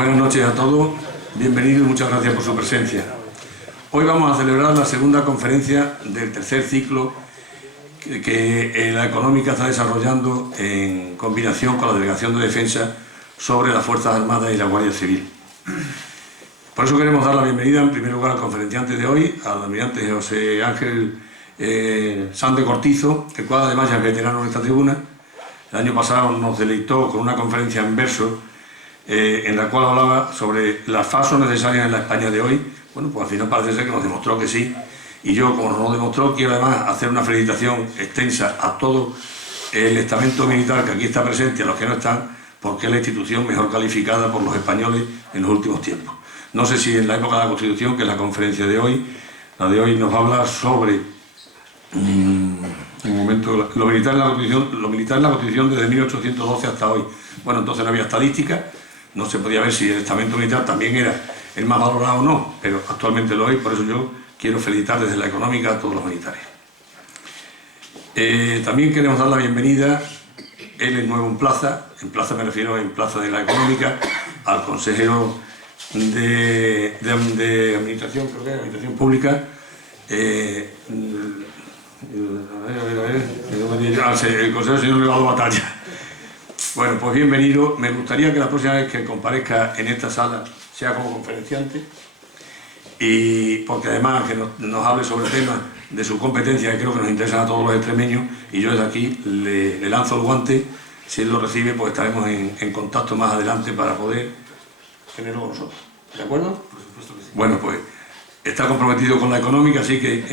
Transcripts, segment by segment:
Buenas noches a todos, bienvenidos y muchas gracias por su presencia. Hoy vamos a celebrar la segunda conferencia del tercer ciclo que la Económica está desarrollando en combinación con la Delegación de Defensa sobre las Fuerzas Armadas y la Guardia Civil. Por eso queremos dar la bienvenida en primer lugar al conferenciante de hoy, al almirante José Ángel Sande Cortizo, el cual además ya es veterano en esta tribuna. El año pasado nos deleitó con una conferencia en verso en la cual hablaba sobre las fases necesarias en la España de hoy. Bueno, pues al final parece ser que nos demostró que sí. Y yo, como nos demostró, quiero además hacer una felicitación extensa a todo el estamento militar que aquí está presente y a los que no están, porque es la institución mejor calificada por los españoles en los últimos tiempos. No sé si en la época de la Constitución, que es la conferencia de hoy, la de hoy nos va a hablar sobre un momento, lo militar en la Constitución desde 1812 hasta hoy. Bueno, entonces no había estadística, no se podía ver si el estamento militar también era el más valorado o no, pero actualmente lo es, por eso yo quiero felicitar desde la Económica a todos los militares. También queremos dar la bienvenida, él es nuevo en plaza me refiero en plaza de la Económica, al consejero de Administración, creo que es Administración Pública, el consejero señor Levado Batalla. Bueno, pues bienvenido. Me gustaría que la próxima vez que comparezca en esta sala sea como conferenciante, y porque además que nos hable sobre temas de su competencia que creo que nos interesan a todos los extremeños, y yo desde aquí le lanzo el guante. Si él lo recibe, pues estaremos en contacto más adelante para poder tenerlo con nosotros. ¿De acuerdo? Por supuesto que sí. Bueno, pues está comprometido con la Económica, así que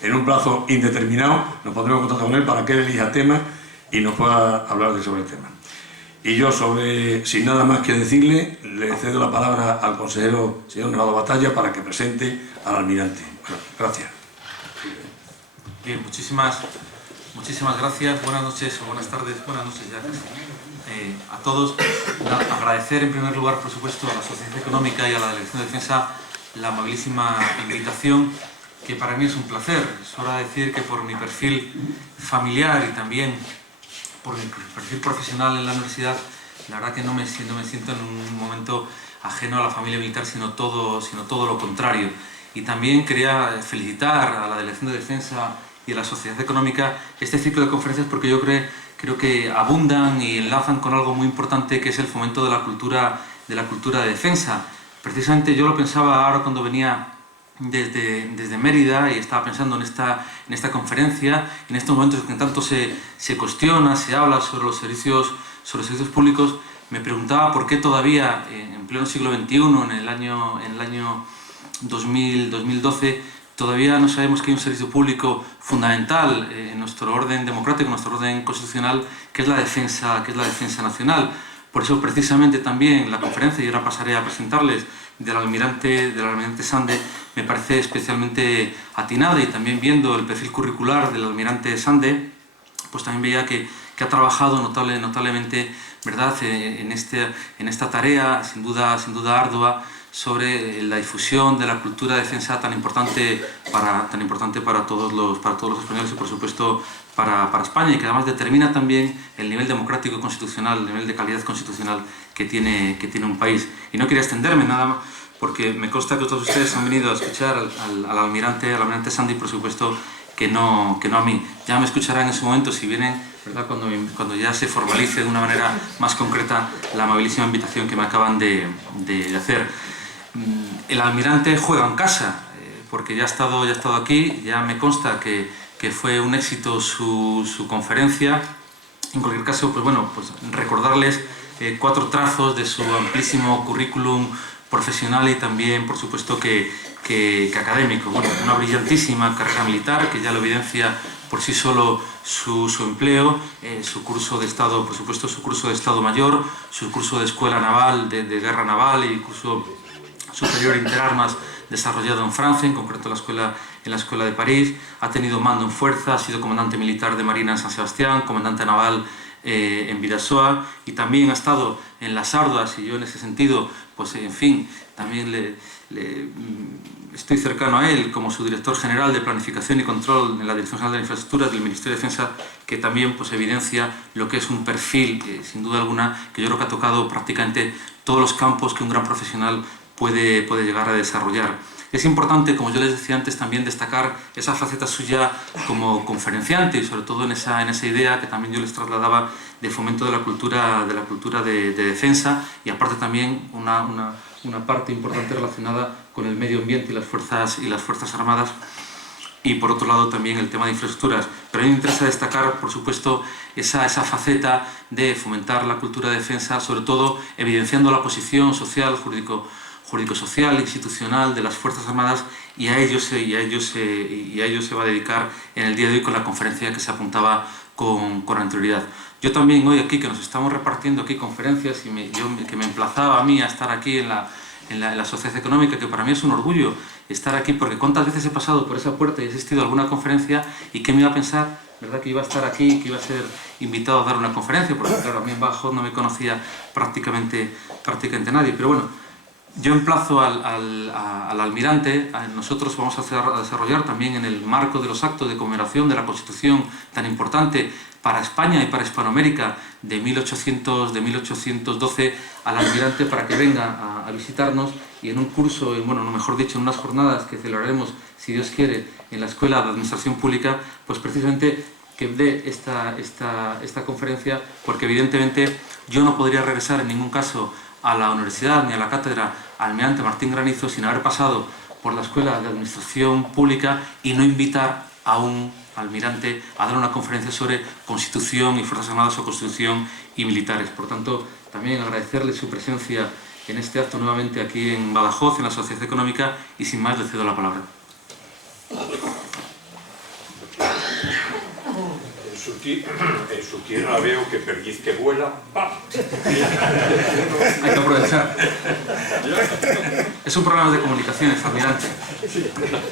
en un plazo indeterminado nos pondremos en contacto con él para que él elija temas y nos pueda hablar sobre el tema. Y yo, sin nada más que decirle, le cedo la palabra al consejero señor Levado Batalla para que presente al almirante. Bueno, gracias. Bien, muchísimas gracias. Buenas noches o buenas tardes, buenas noches ya a todos. Agradecer en primer lugar, por supuesto, a la Asociación Económica y a la Delegación de Defensa la amabilísima invitación, que para mí es un placer. Es hora de decir que por mi perfil familiar y también por mi perfil profesional en la universidad, la verdad que no me siento en un momento ajeno a la familia militar, sino todo lo contrario. Y también quería felicitar a la Delegación de Defensa y a la Sociedad Económica este ciclo de conferencias, porque yo creo que abundan y enlazan con algo muy importante, que es el fomento de la cultura de defensa. Precisamente yo lo pensaba ahora cuando venía desde Mérida y estaba pensando en esta conferencia, en estos momentos en que tanto se cuestiona, se habla sobre los servicios públicos. Me preguntaba por qué todavía en pleno siglo XXI, en el año 2012, todavía no sabemos que hay un servicio público fundamental en nuestro orden democrático, en nuestro orden constitucional, que es la defensa nacional. Por eso precisamente también la conferencia, y ahora pasaré a presentarles, del almirante Sande, me parece especialmente atinada, y también viendo el perfil curricular del almirante Sande, pues también veía que ha trabajado notablemente, ¿verdad?, en esta tarea sin duda ardua, sobre la difusión de la cultura de defensa tan importante para todos los españoles y por supuesto para España, y que además determina también el nivel democrático y constitucional, el nivel de calidad constitucional que tiene un país. Y no quería extenderme nada más, porque me consta que todos ustedes han venido a escuchar al almirante Sande, y por supuesto que no a mí. Ya me escucharán en su momento si vienen, ¿verdad?, cuando ya se formalice de una manera más concreta la amabilísima invitación que me acaban de hacer. El almirante juega en casa, porque ya ha estado aquí, ya me consta que fue un éxito su conferencia. En cualquier caso, pues bueno, pues recordarles 4 trazos de su amplísimo currículum profesional y también, por supuesto, que académico. Bueno, una brillantísima carrera militar que ya lo evidencia por sí solo su empleo, su curso de Estado, por supuesto, su curso de Estado Mayor, su curso de Escuela Naval, de Guerra Naval, y curso superior interarmas desarrollado en Francia, en concreto en la escuela de París. Ha tenido mando en fuerza, ha sido comandante militar de Marina en San Sebastián, comandante naval en Bidasoa, y también ha estado en las Arduas, y yo en ese sentido, pues en fin, también estoy cercano a él como su director general de Planificación y Control en la Dirección General de Infraestructuras del Ministerio de Defensa, que también pues, evidencia lo que es un perfil, sin duda alguna, que yo creo que ha tocado prácticamente todos los campos que un gran profesional puede llegar a desarrollar. Es importante, como yo les decía antes, también destacar esa faceta suya como conferenciante y sobre todo en esa idea que también yo les trasladaba de fomento de la cultura de defensa, y aparte también una parte importante relacionada con el medio ambiente y las fuerzas armadas, y por otro lado también el tema de infraestructuras. Pero a mí me interesa destacar, por supuesto, esa faceta de fomentar la cultura de defensa, sobre todo evidenciando la posición social, jurídico-social, institucional de las Fuerzas Armadas, y a ello se va a dedicar en el día de hoy con la conferencia que se apuntaba con anterioridad. Yo también hoy aquí, que nos estamos repartiendo aquí conferencias, que me emplazaba a mí a estar aquí en la sociedad económica, que para mí es un orgullo estar aquí, porque cuántas veces he pasado por esa puerta y he asistido a alguna conferencia y qué me iba a pensar, ¿verdad?, que iba a estar aquí, que iba a ser invitado a dar una conferencia, porque claro, a mí en Badajoz no me conocía prácticamente nadie. Pero bueno, yo emplazo al almirante. Nosotros vamos a desarrollar también en el marco de los actos de conmemoración de la Constitución tan importante para España y para Hispanoamérica de 1812 al almirante para que venga a visitarnos, y en un curso, bueno, mejor dicho, en unas jornadas que celebraremos, si Dios quiere, en la Escuela de Administración Pública, pues precisamente que dé esta conferencia, porque evidentemente yo no podría regresar en ningún caso a la universidad ni a la cátedra Almirante Martín Granizo sin haber pasado por la Escuela de Administración Pública y no invitar a un almirante a dar una conferencia sobre Constitución y Fuerzas Armadas, o Constitución y militares. Por tanto, también agradecerle su presencia en este acto nuevamente aquí en Badajoz, en la Sociedad Económica, y sin más le cedo la palabra. En su tierra veo que perdiz que vuela, ¡pam! Hay que aprovechar. Es un programa de comunicaciones, almirante.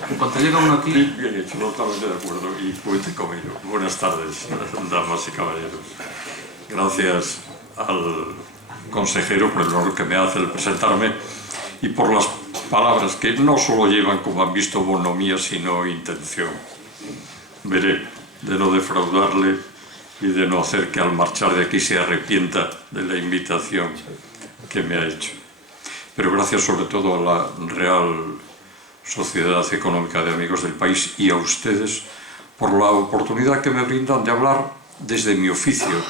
En cuanto llega uno aquí... Bien hecho, totalmente de acuerdo. Y cuente conmigo. Buenas tardes, damas y caballeros. Gracias al consejero por el honor que me hace el presentarme y por las palabras que no solo llevan, como han visto, bonomía, sino intención. Veré de no defraudarle y de no hacer que al marchar de aquí se arrepienta de la invitación que me ha hecho. Pero gracias sobre todo a la Real Sociedad Económica de Amigos del País y a ustedes por la oportunidad que me brindan de hablar desde mi oficio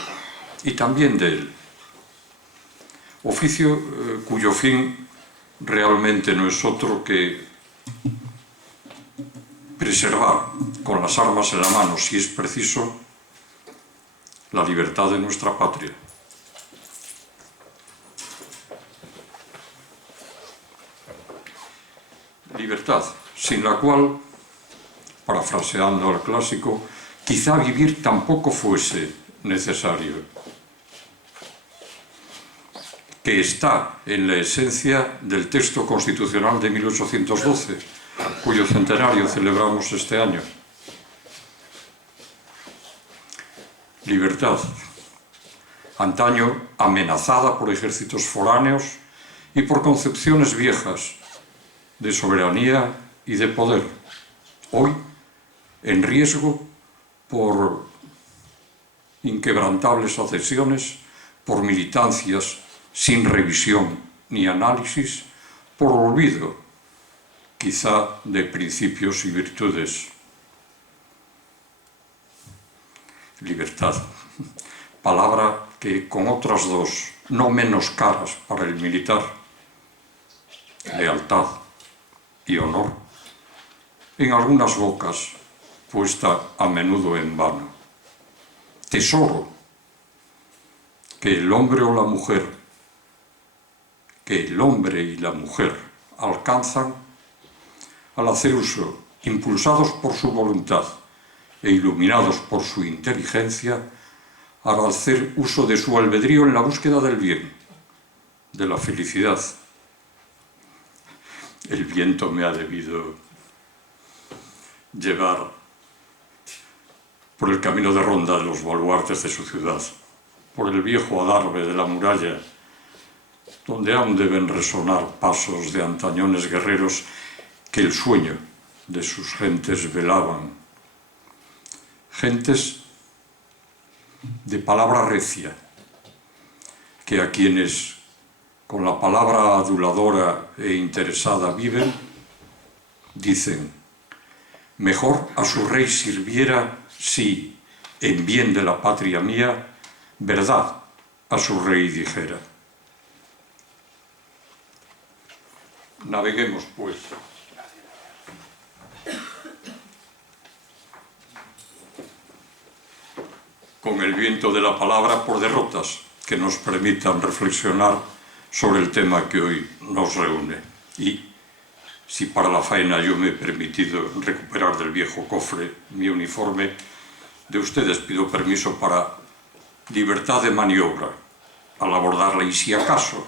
y también de él. Oficio cuyo fin realmente no es otro que preservar con las armas en la mano, si es preciso, la libertad de nuestra patria. Libertad, sin la cual, parafraseando al clásico, quizá vivir tampoco fuese necesario, que está en la esencia del texto constitucional de 1812, cuyo centenario celebramos este año. Libertad, antaño amenazada por ejércitos foráneos y por concepciones viejas de soberanía y de poder, hoy en riesgo por inquebrantables adhesiones, por militancias sin revisión ni análisis, por olvido, quizá, de principios y virtudes. Libertad, palabra que con otras dos, no menos caras para el militar, lealtad y honor, en algunas bocas puesta a menudo en vano. Tesoro que el hombre o la mujer, que el hombre y la mujer alcanzan al hacer uso, impulsados por su voluntad e iluminados por su inteligencia, al hacer uso de su albedrío en la búsqueda del bien, de la felicidad. El viento me ha debido llevar por el camino de ronda de los baluartes de su ciudad, por el viejo adarve de la muralla, donde aún deben resonar pasos de antañones guerreros que el sueño de sus gentes velaban. Gentes de palabra recia, que a quienes con la palabra aduladora e interesada viven, dicen: mejor a su rey sirviera si, en bien de la patria mía, verdad a su rey dijera. Naveguemos, pues, con el viento de la palabra por derrotas que nos permitan reflexionar sobre el tema que hoy nos reúne. Y si para la faena yo me he permitido recuperar del viejo cofre mi uniforme, de ustedes pido permiso para libertad de maniobra al abordarla, y si acaso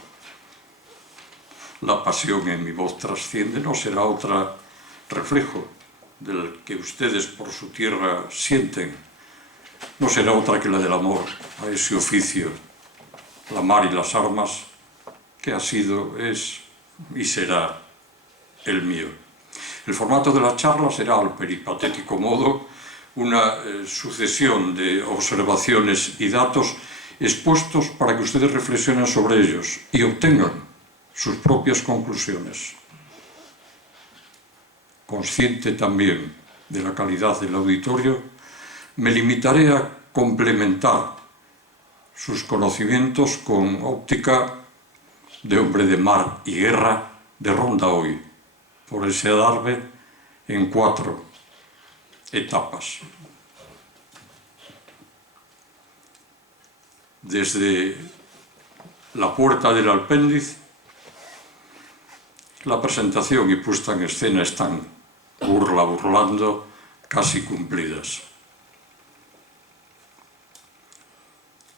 la pasión en mi voz trasciende, no será otra reflejo del que ustedes por su tierra sienten, no será otra que la del amor a ese oficio, la mar y las armas, que ha sido, es y será el mío. El formato de la charla será, al peripatético modo, una sucesión de observaciones y datos expuestos para que ustedes reflexionen sobre ellos y obtengan sus propias conclusiones. Consciente también de la calidad del auditorio, me limitaré a complementar sus conocimientos con óptica de hombre de mar y guerra de ronda hoy, por ese darme en 4 etapas. Desde la puerta del Alpéndiz, la presentación y puesta en escena están burlando, casi cumplidas.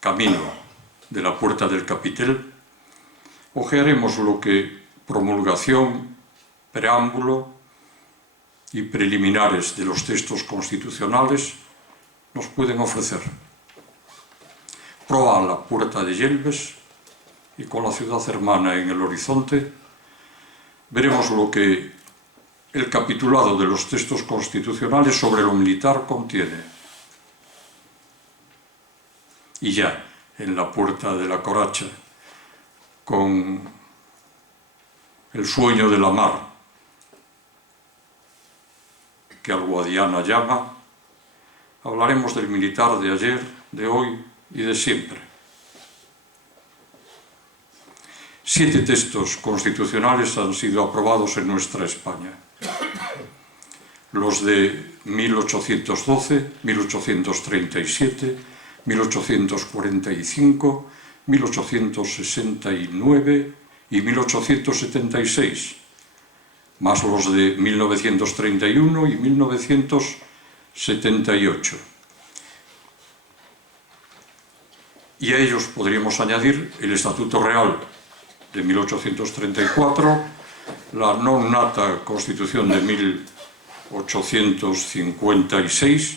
Camino de la puerta del capitel, hojearemos lo que promulgación, preámbulo y preliminares de los textos constitucionales nos pueden ofrecer. Proa a la puerta de Yelves y con la ciudad hermana en el horizonte, veremos lo que el capitulado de los textos constitucionales sobre lo militar contiene. Y ya en la puerta de la Coracha, con el sueño de la mar, que al Guadiana llama, hablaremos del militar de ayer, de hoy y de siempre. 7 textos constitucionales han sido aprobados en nuestra España. Los de 1812, 1837, 1845, 1869 y 1876, más los de 1931 y 1978. Y a ellos podríamos añadir el Estatuto Real de 1834, la non nata Constitución de 1856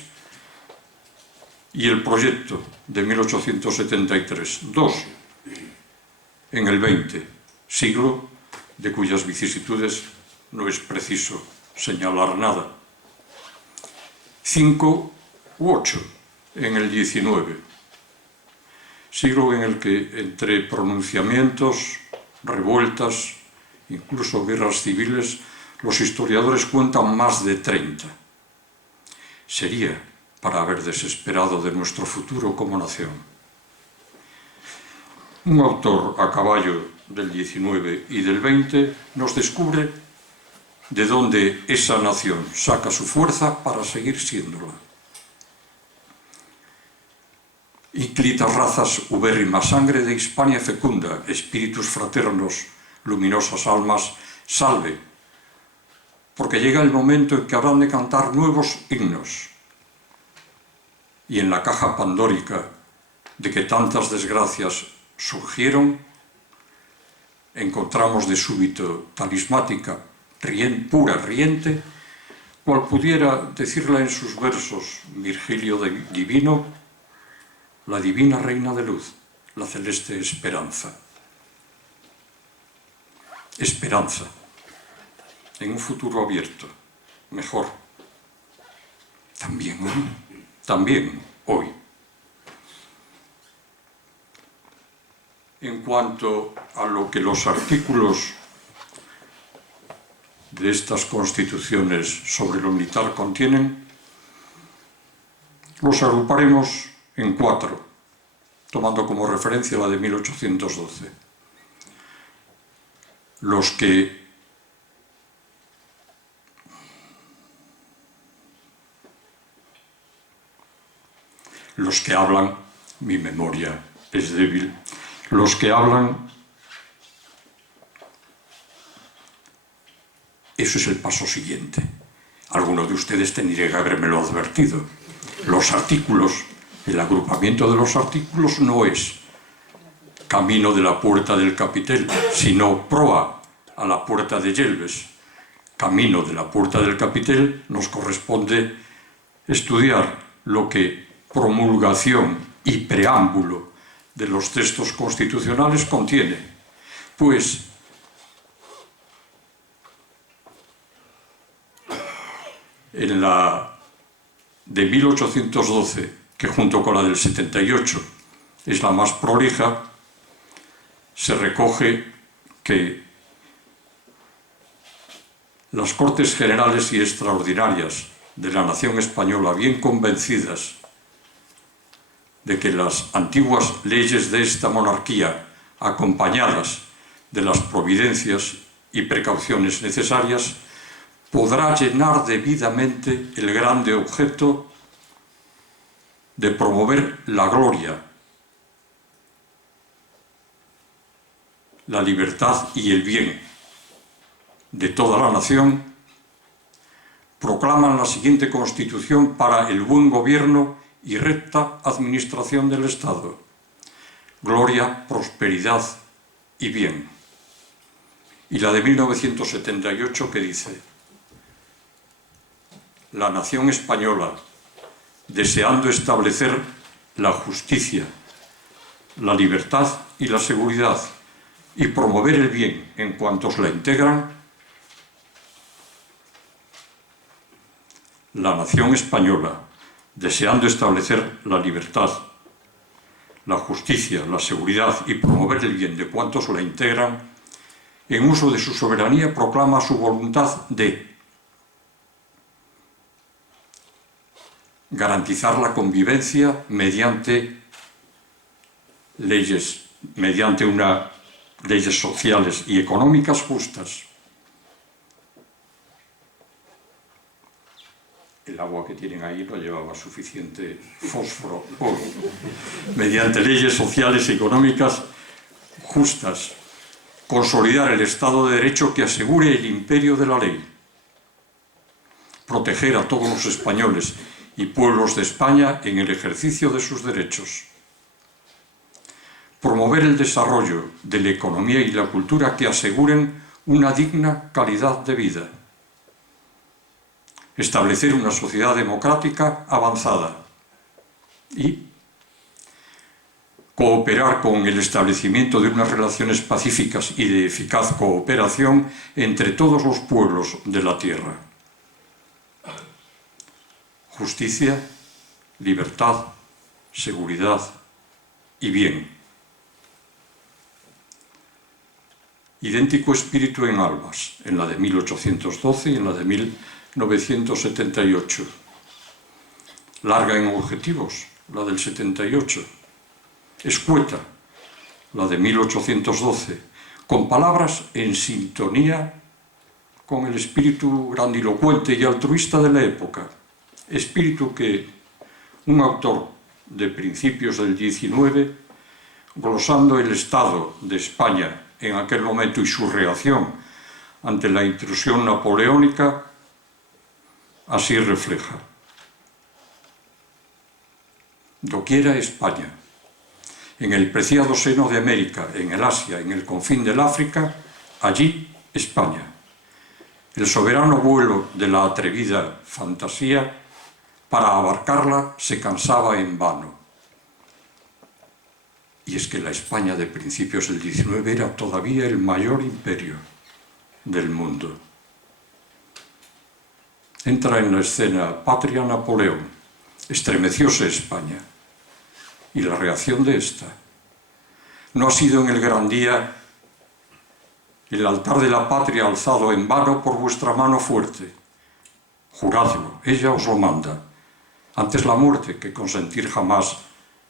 y el proyecto de 1873, 2 en el 20 siglo, de cuyas vicisitudes no es preciso señalar nada. 5 u 8 en el 19, siglo en el que entre pronunciamientos, revueltas, incluso guerras civiles, los historiadores cuentan más de 30. Sería para haber desesperado de nuestro futuro como nación. Un autor a caballo del 19 y del 20 nos descubre de dónde esa nación saca su fuerza para seguir siéndola. Ínclitas razas, ubérrima sangre de Hispania fecunda, espíritus fraternos, luminosas almas, salve, porque llega el momento en que habrán de cantar nuevos himnos. Y en la caja pandórica de que tantas desgracias surgieron, encontramos de súbito talismática, pura, riente, cual pudiera decirla en sus versos Virgilio Divino, la divina reina de luz, la celeste esperanza. Esperanza. en un futuro abierto, mejor. También hoy. En cuanto a lo que los artículos de estas constituciones sobre lo militar contienen, los agruparemos en 4, tomando como referencia la de 1812. Los que hablan, mi memoria es débil, los que hablan, eso es el paso siguiente. Algunos de ustedes tendrían que habérmelo advertido. Los artículos, el agrupamiento de los artículos no es camino de la puerta del capitel, sino proa a la puerta de Yelves. Camino de la puerta del capitel nos corresponde estudiar lo que promulgación y preámbulo de los textos constitucionales contiene. Pues en la de 1812, que junto con la del 78 es la más prolija, se recoge que las Cortes Generales y Extraordinarias de la nación española, bien convencidas de que las antiguas leyes de esta monarquía, acompañadas de las providencias y precauciones necesarias, podrá llenar debidamente el grande objeto de promover la gloria, la libertad y el bien de toda la nación, proclaman la siguiente Constitución para el buen gobierno y recta administración del Estado: gloria, prosperidad y bien. Y la de 1978, que dice: la nación española, deseando establecer la justicia, la libertad y la seguridad y promover el bien en cuantos la integran, la nación española, deseando establecer la libertad, la justicia, la seguridad y promover el bien de cuantos la integran, en uso de su soberanía proclama su voluntad de garantizar la convivencia mediante leyes sociales y económicas justas. El agua que tienen ahí no llevaba suficiente fósforo. Mediante leyes sociales y económicas justas, consolidar el Estado de Derecho que asegure el imperio de la ley, proteger a todos los españoles y pueblos de España en el ejercicio de sus derechos, promover el desarrollo de la economía y la cultura que aseguren una digna calidad de vida, establecer una sociedad democrática avanzada y cooperar con el establecimiento de unas relaciones pacíficas y de eficaz cooperación entre todos los pueblos de la tierra. Justicia, libertad, seguridad y bien. Idéntico espíritu en ambas, en la de 1812 y en la de 1978. Larga en objetivos, la del 78. Escueta, la de 1812, con palabras en sintonía con el espíritu grandilocuente y altruista de la época, espíritu que un autor de principios del XIX, glosando el estado de España en aquel momento y su reacción ante la intrusión napoleónica, así refleja: doquiera España, en el preciado seno de América, en el Asia, en el confín del África, allí España. El soberano vuelo de la atrevida fantasía, para abarcarla se cansaba en vano. Y es que la España de principios del XIX era todavía el mayor imperio del mundo. entra en la escena Patria Napoleón. Estremecióse España. Y la reacción de esta no ha sido en el gran día el altar de la patria alzado en vano por vuestra mano fuerte. Juradlo, ella os lo manda, antes la muerte que consentir jamás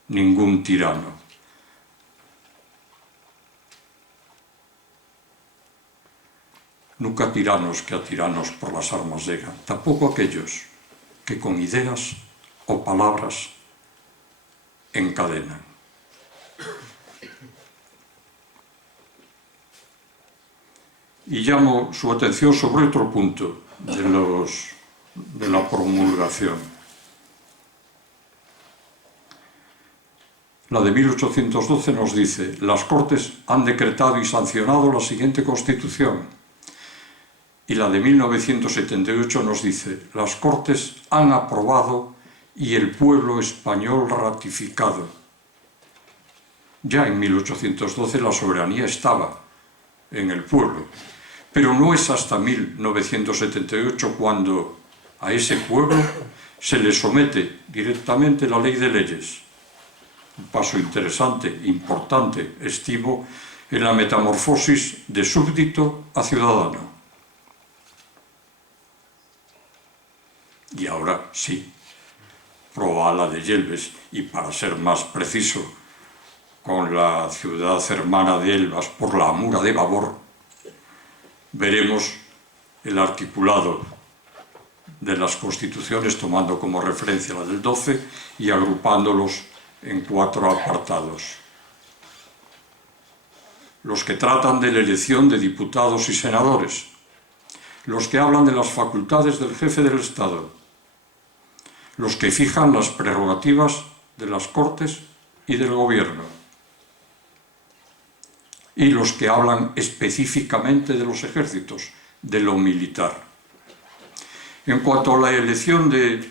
ningún tirano. Nunca tiranos que a tiranos por las armas llegan, tampoco aquellos que con ideas o palabras encadenan. Y llamo su atención sobre otro punto de la promulgación. La de 1812 nos dice: las Cortes han decretado y sancionado la siguiente Constitución. Y la de 1978 nos dice: las Cortes han aprobado y el pueblo español ratificado. Ya en 1812 la soberanía estaba en el pueblo, pero no es hasta 1978 cuando a ese pueblo se le somete directamente la ley de leyes. Un paso interesante, importante, estimo, en la metamorfosis de súbdito a ciudadano. Y ahora sí, proba la de Yelves, y para ser más preciso, con la ciudad hermana de Elvas por la Amura de Babor, veremos el articulado de las constituciones tomando como referencia la del 12 y agrupándolos en 4 apartados. Los que tratan de la elección de diputados y senadores, los que hablan de las facultades del jefe del Estado, los que fijan las prerrogativas de las Cortes y del Gobierno, y los que hablan específicamente de los ejércitos, de lo militar. En cuanto a la elección de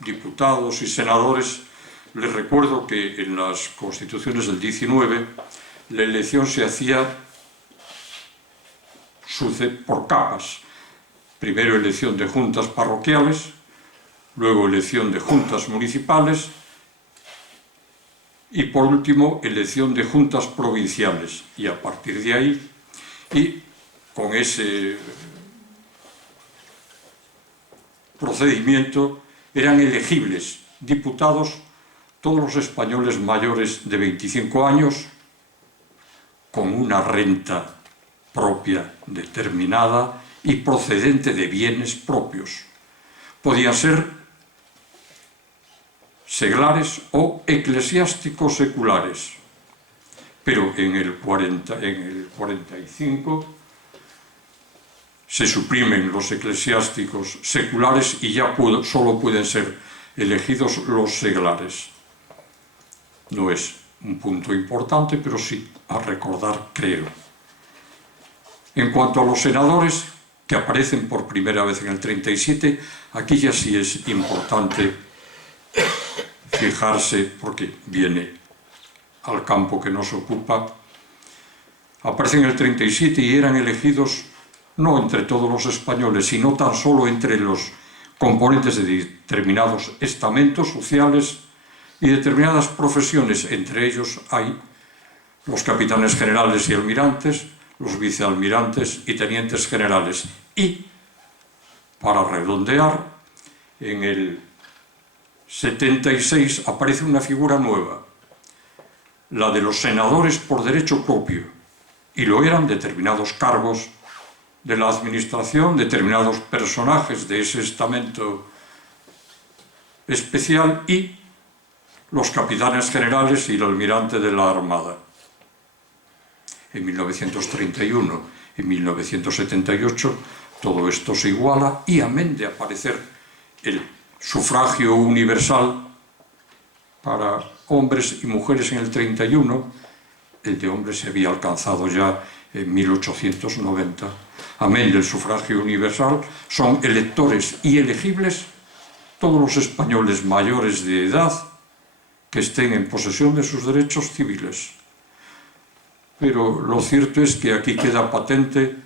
diputados y senadores, les recuerdo que en las constituciones del 19 la elección se hacía por capas. Primero elección de juntas parroquiales, luego elección de juntas municipales y por último elección de juntas provinciales. Y a partir de ahí, y con ese procedimiento, eran elegibles diputados todos los españoles mayores de 25 años con una renta propia determinada y procedente de bienes propios. Podían ser seglares o eclesiásticos seculares, pero en el 45 se suprimen los eclesiásticos seculares y ya solo pueden ser elegidos los seglares. No es un punto importante, pero sí a recordar, creo. En cuanto a los senadores, que aparecen por primera vez en el 37, aquí ya sí es importante fijarse, porque viene al campo que nos ocupa. Aparecen en el 37 y eran elegidos no entre todos los españoles, sino tan solo entre los componentes de determinados estamentos sociales y determinadas profesiones. Entre ellos hay los capitanes generales y almirantes, los vicealmirantes y tenientes generales. Y, para redondear, en el 76 aparece una figura nueva, la de los senadores por derecho propio, y lo eran determinados cargos de la administración, determinados personajes de ese estamento especial y los capitanes generales y el almirante de la Armada. En 1931 y 1978 todo esto se iguala y, amén de aparecer el sufragio universal para hombres y mujeres en el 31, el de hombres se había alcanzado ya en 1890. Amén del sufragio universal, son electores y elegibles todos los españoles mayores de edad que estén en posesión de sus derechos civiles. Pero lo cierto es que aquí queda patente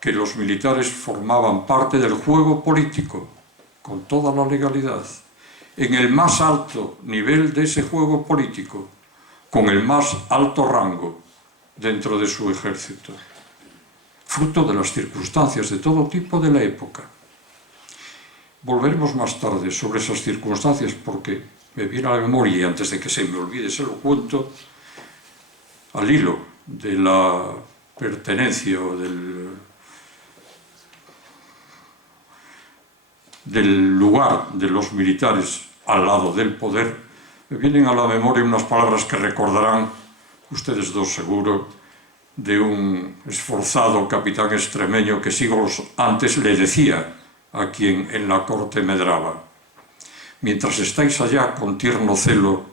que los militares formaban parte del juego político, con toda la legalidad, en el más alto nivel de ese juego político, con el más alto rango dentro de su ejército, fruto de las circunstancias de todo tipo de la época. Volveremos más tarde sobre esas circunstancias porque me viene a la memoria, y antes de que se me olvide se lo cuento, al hilo de la pertenencia o del lugar de los militares al lado del poder, me vienen a la memoria unas palabras que recordarán ustedes dos seguro, de un esforzado capitán extremeño que siglos antes le decía a quien en la corte medraba: mientras estáis allá con tierno celo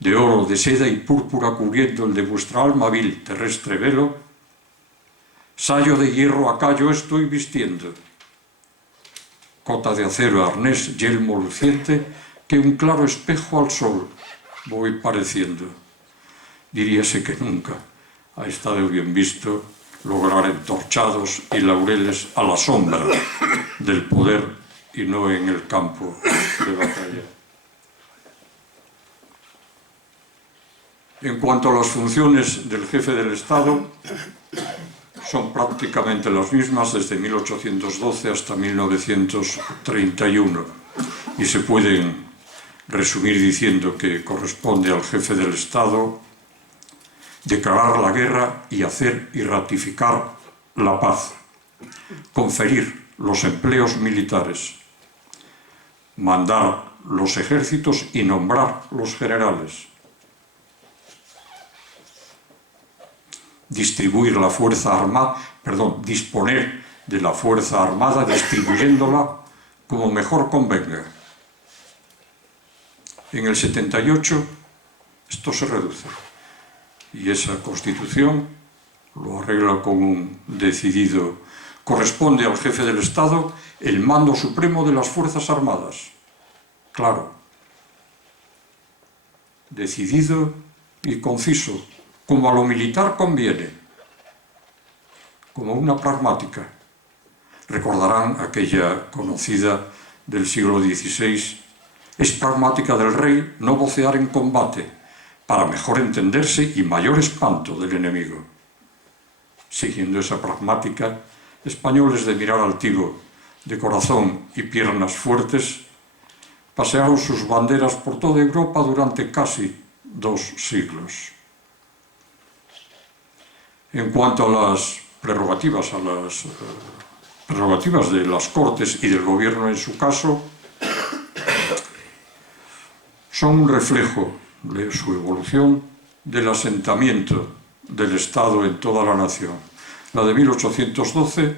de oro, de seda y púrpura cubriendo el de vuestra alma vil terrestre velo, sayo de hierro acá yo estoy vistiendo, cota de acero, arnés, yelmo luciente, que un claro espejo al sol voy pareciendo. Diríase que nunca ha estado bien visto lograr entorchados y laureles a la sombra del poder y no en el campo de batalla. En cuanto a las funciones del jefe del Estado, son prácticamente las mismas desde 1812 hasta 1931 y se pueden resumir diciendo que corresponde al jefe del Estado declarar la guerra y hacer y ratificar la paz, conferir los empleos militares, mandar los ejércitos y nombrar los generales, distribuir la fuerza armada, disponer de la fuerza armada, distribuyéndola como mejor convenga. En el 78 esto se reduce y esa Constitución lo arregla con un decidido: corresponde al jefe del Estado el mando supremo de las Fuerzas Armadas. Claro, decidido y conciso, como a lo militar conviene, como una pragmática. Recordarán aquella conocida del siglo XVI: es pragmática del rey no vocear en combate, para mejor entenderse y mayor espanto del enemigo. Siguiendo esa pragmática, españoles de mirar altivo, de corazón y piernas fuertes, pasearon sus banderas por toda Europa durante casi 2 siglos. En cuanto a las prerrogativas de las Cortes y del Gobierno en su caso, son un reflejo de su evolución del asentamiento del Estado en toda la nación. La de 1812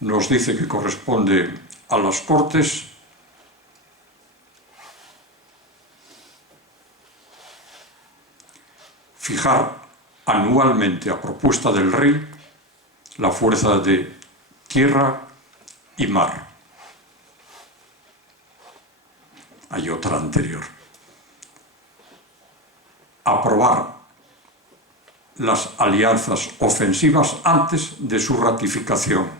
nos dice que corresponde a las Cortes fijar anualmente, a propuesta del rey, la fuerza de tierra y mar. Hay otra anterior. Aprobar las alianzas ofensivas antes de su ratificación.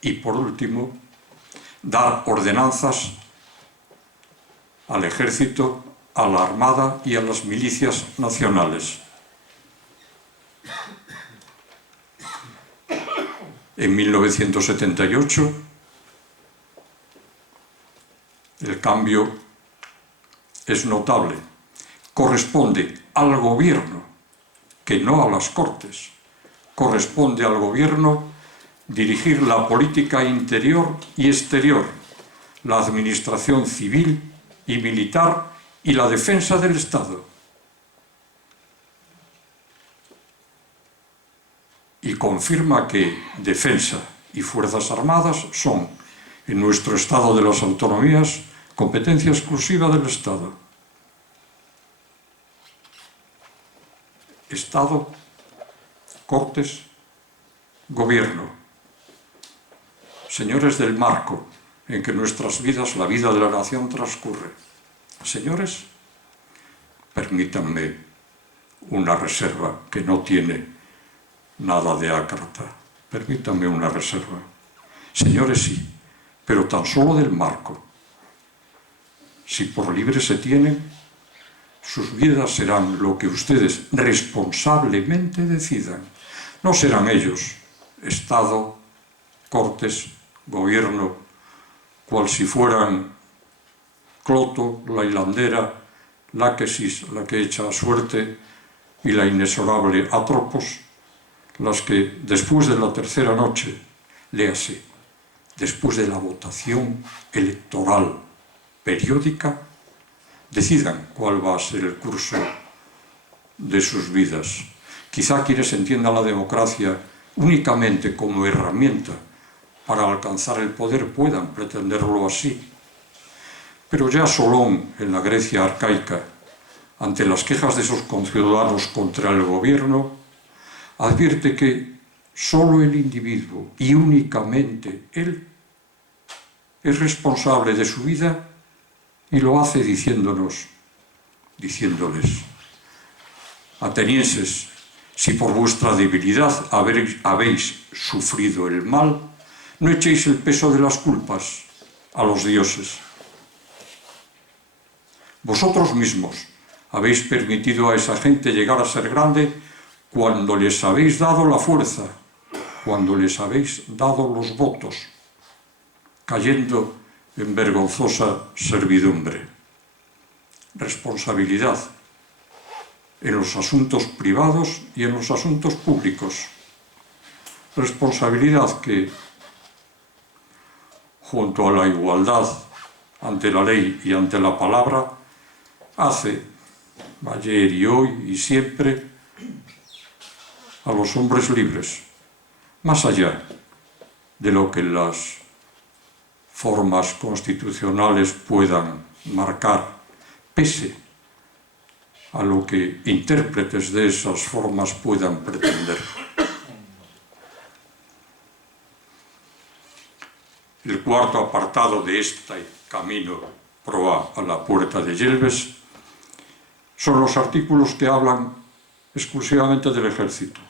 Y por último, dar ordenanzas al ejército, a la armada y a las milicias nacionales. En 1978, el cambio es notable. Corresponde al gobierno, que no a las Cortes. Corresponde al gobierno dirigir la política interior y exterior, la administración civil y militar y la defensa del Estado. Y confirma que defensa y fuerzas armadas son, en nuestro Estado de las Autonomías, competencia exclusiva del Estado. Estado, Cortes, Gobierno. Señores del marco en que nuestras vidas, la vida de la nación transcurre. Señores, permítanme una reserva que no tiene nada de ácrata, permítanme una reserva. Señores, sí, pero tan solo del marco. Si por libre se tienen, sus vidas serán lo que ustedes responsablemente decidan. No serán ellos, Estado, Cortes, Gobierno, cual si fueran Cloto, la hilandera, Láquesis, la que echa a suerte, y la inexorable Atropos, las que después de la tercera noche, léase, después de la votación electoral periódica, decidan cuál va a ser el curso de sus vidas. Quizá quienes entiendan la democracia únicamente como herramienta para alcanzar el poder puedan pretenderlo así. Pero ya Solón, en la Grecia arcaica, ante las quejas de sus conciudadanos contra el gobierno, advierte que solo el individuo y únicamente él es responsable de su vida y lo hace diciéndoles: atenienses, si por vuestra debilidad habéis sufrido el mal, no echéis el peso de las culpas a los dioses. Vosotros mismos habéis permitido a esa gente llegar a ser grande cuando les habéis dado la fuerza, cuando les habéis dado los votos, cayendo en vergonzosa servidumbre. Responsabilidad en los asuntos privados y en los asuntos públicos. Responsabilidad que, junto a la igualdad ante la ley y ante la palabra, hace, ayer y hoy y siempre, a los hombres libres, más allá de lo que las formas constitucionales puedan marcar, pese a lo que intérpretes de esas formas puedan pretender. El cuarto apartado de este camino proa a la puerta de Yelves son los artículos que hablan exclusivamente del ejército.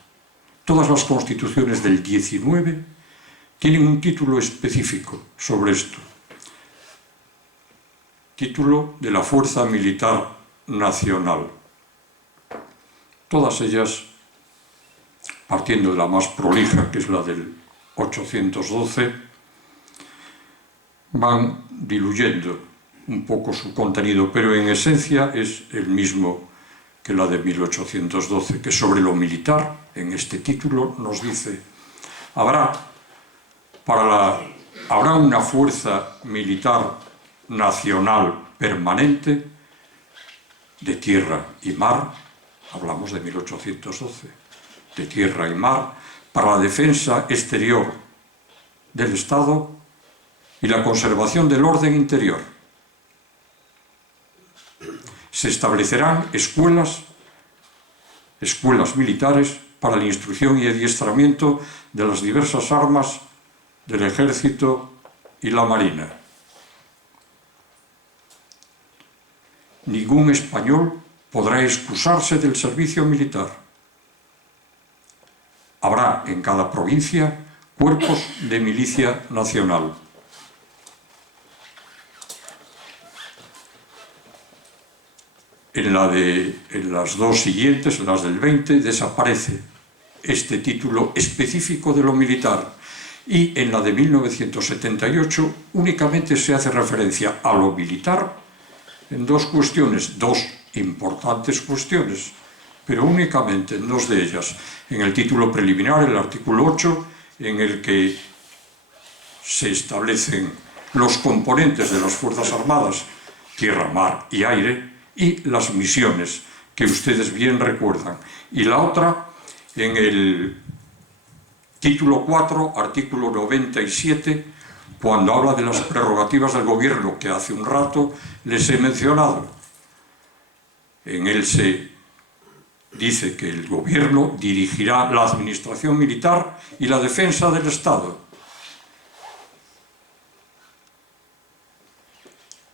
Todas las constituciones del 19 tienen un título específico sobre esto. Título de la Fuerza Militar Nacional. Todas ellas, partiendo de la más prolija, que es la del 812, van diluyendo un poco su contenido, pero en esencia es el mismo que la de 1812, que sobre lo militar, en este título, nos dice: habrá una fuerza militar nacional permanente de tierra y mar, hablamos de 1812, de tierra y mar, para la defensa exterior del Estado y la conservación del orden interior. Se establecerán escuelas militares para la instrucción y adiestramiento de las diversas armas del ejército y la marina. Ningún español podrá excusarse del servicio militar. Habrá en cada provincia cuerpos de milicia nacional. En las dos siguientes, en las del 20, desaparece este título específico de lo militar, y en la de 1978 únicamente se hace referencia a lo militar en dos cuestiones, dos importantes cuestiones, pero únicamente en dos de ellas. En el título preliminar, el artículo 8, en el que se establecen los componentes de las Fuerzas Armadas, tierra, mar y aire, y las misiones, que ustedes bien recuerdan. Y la otra, en el título 4, artículo 97, cuando habla de las prerrogativas del gobierno, que hace un rato les he mencionado. En él se dice que el gobierno dirigirá la administración militar y la defensa del Estado.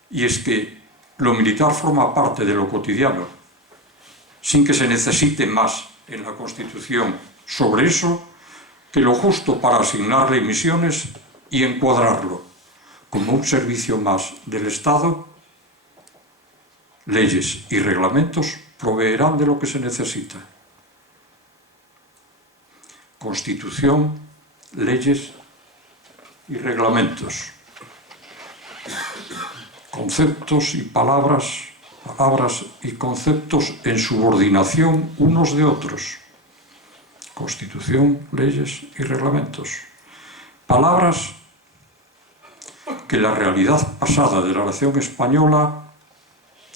Y es que lo militar forma parte de lo cotidiano, sin que se necesite más en la Constitución sobre eso, que lo justo para asignarle misiones y encuadrarlo como un servicio más del Estado, leyes y reglamentos proveerán de lo que se necesita. Constitución, leyes y reglamentos. Conceptos y palabras y conceptos en subordinación unos de otros. Constitución, leyes y reglamentos. Palabras que la realidad pasada de la nación española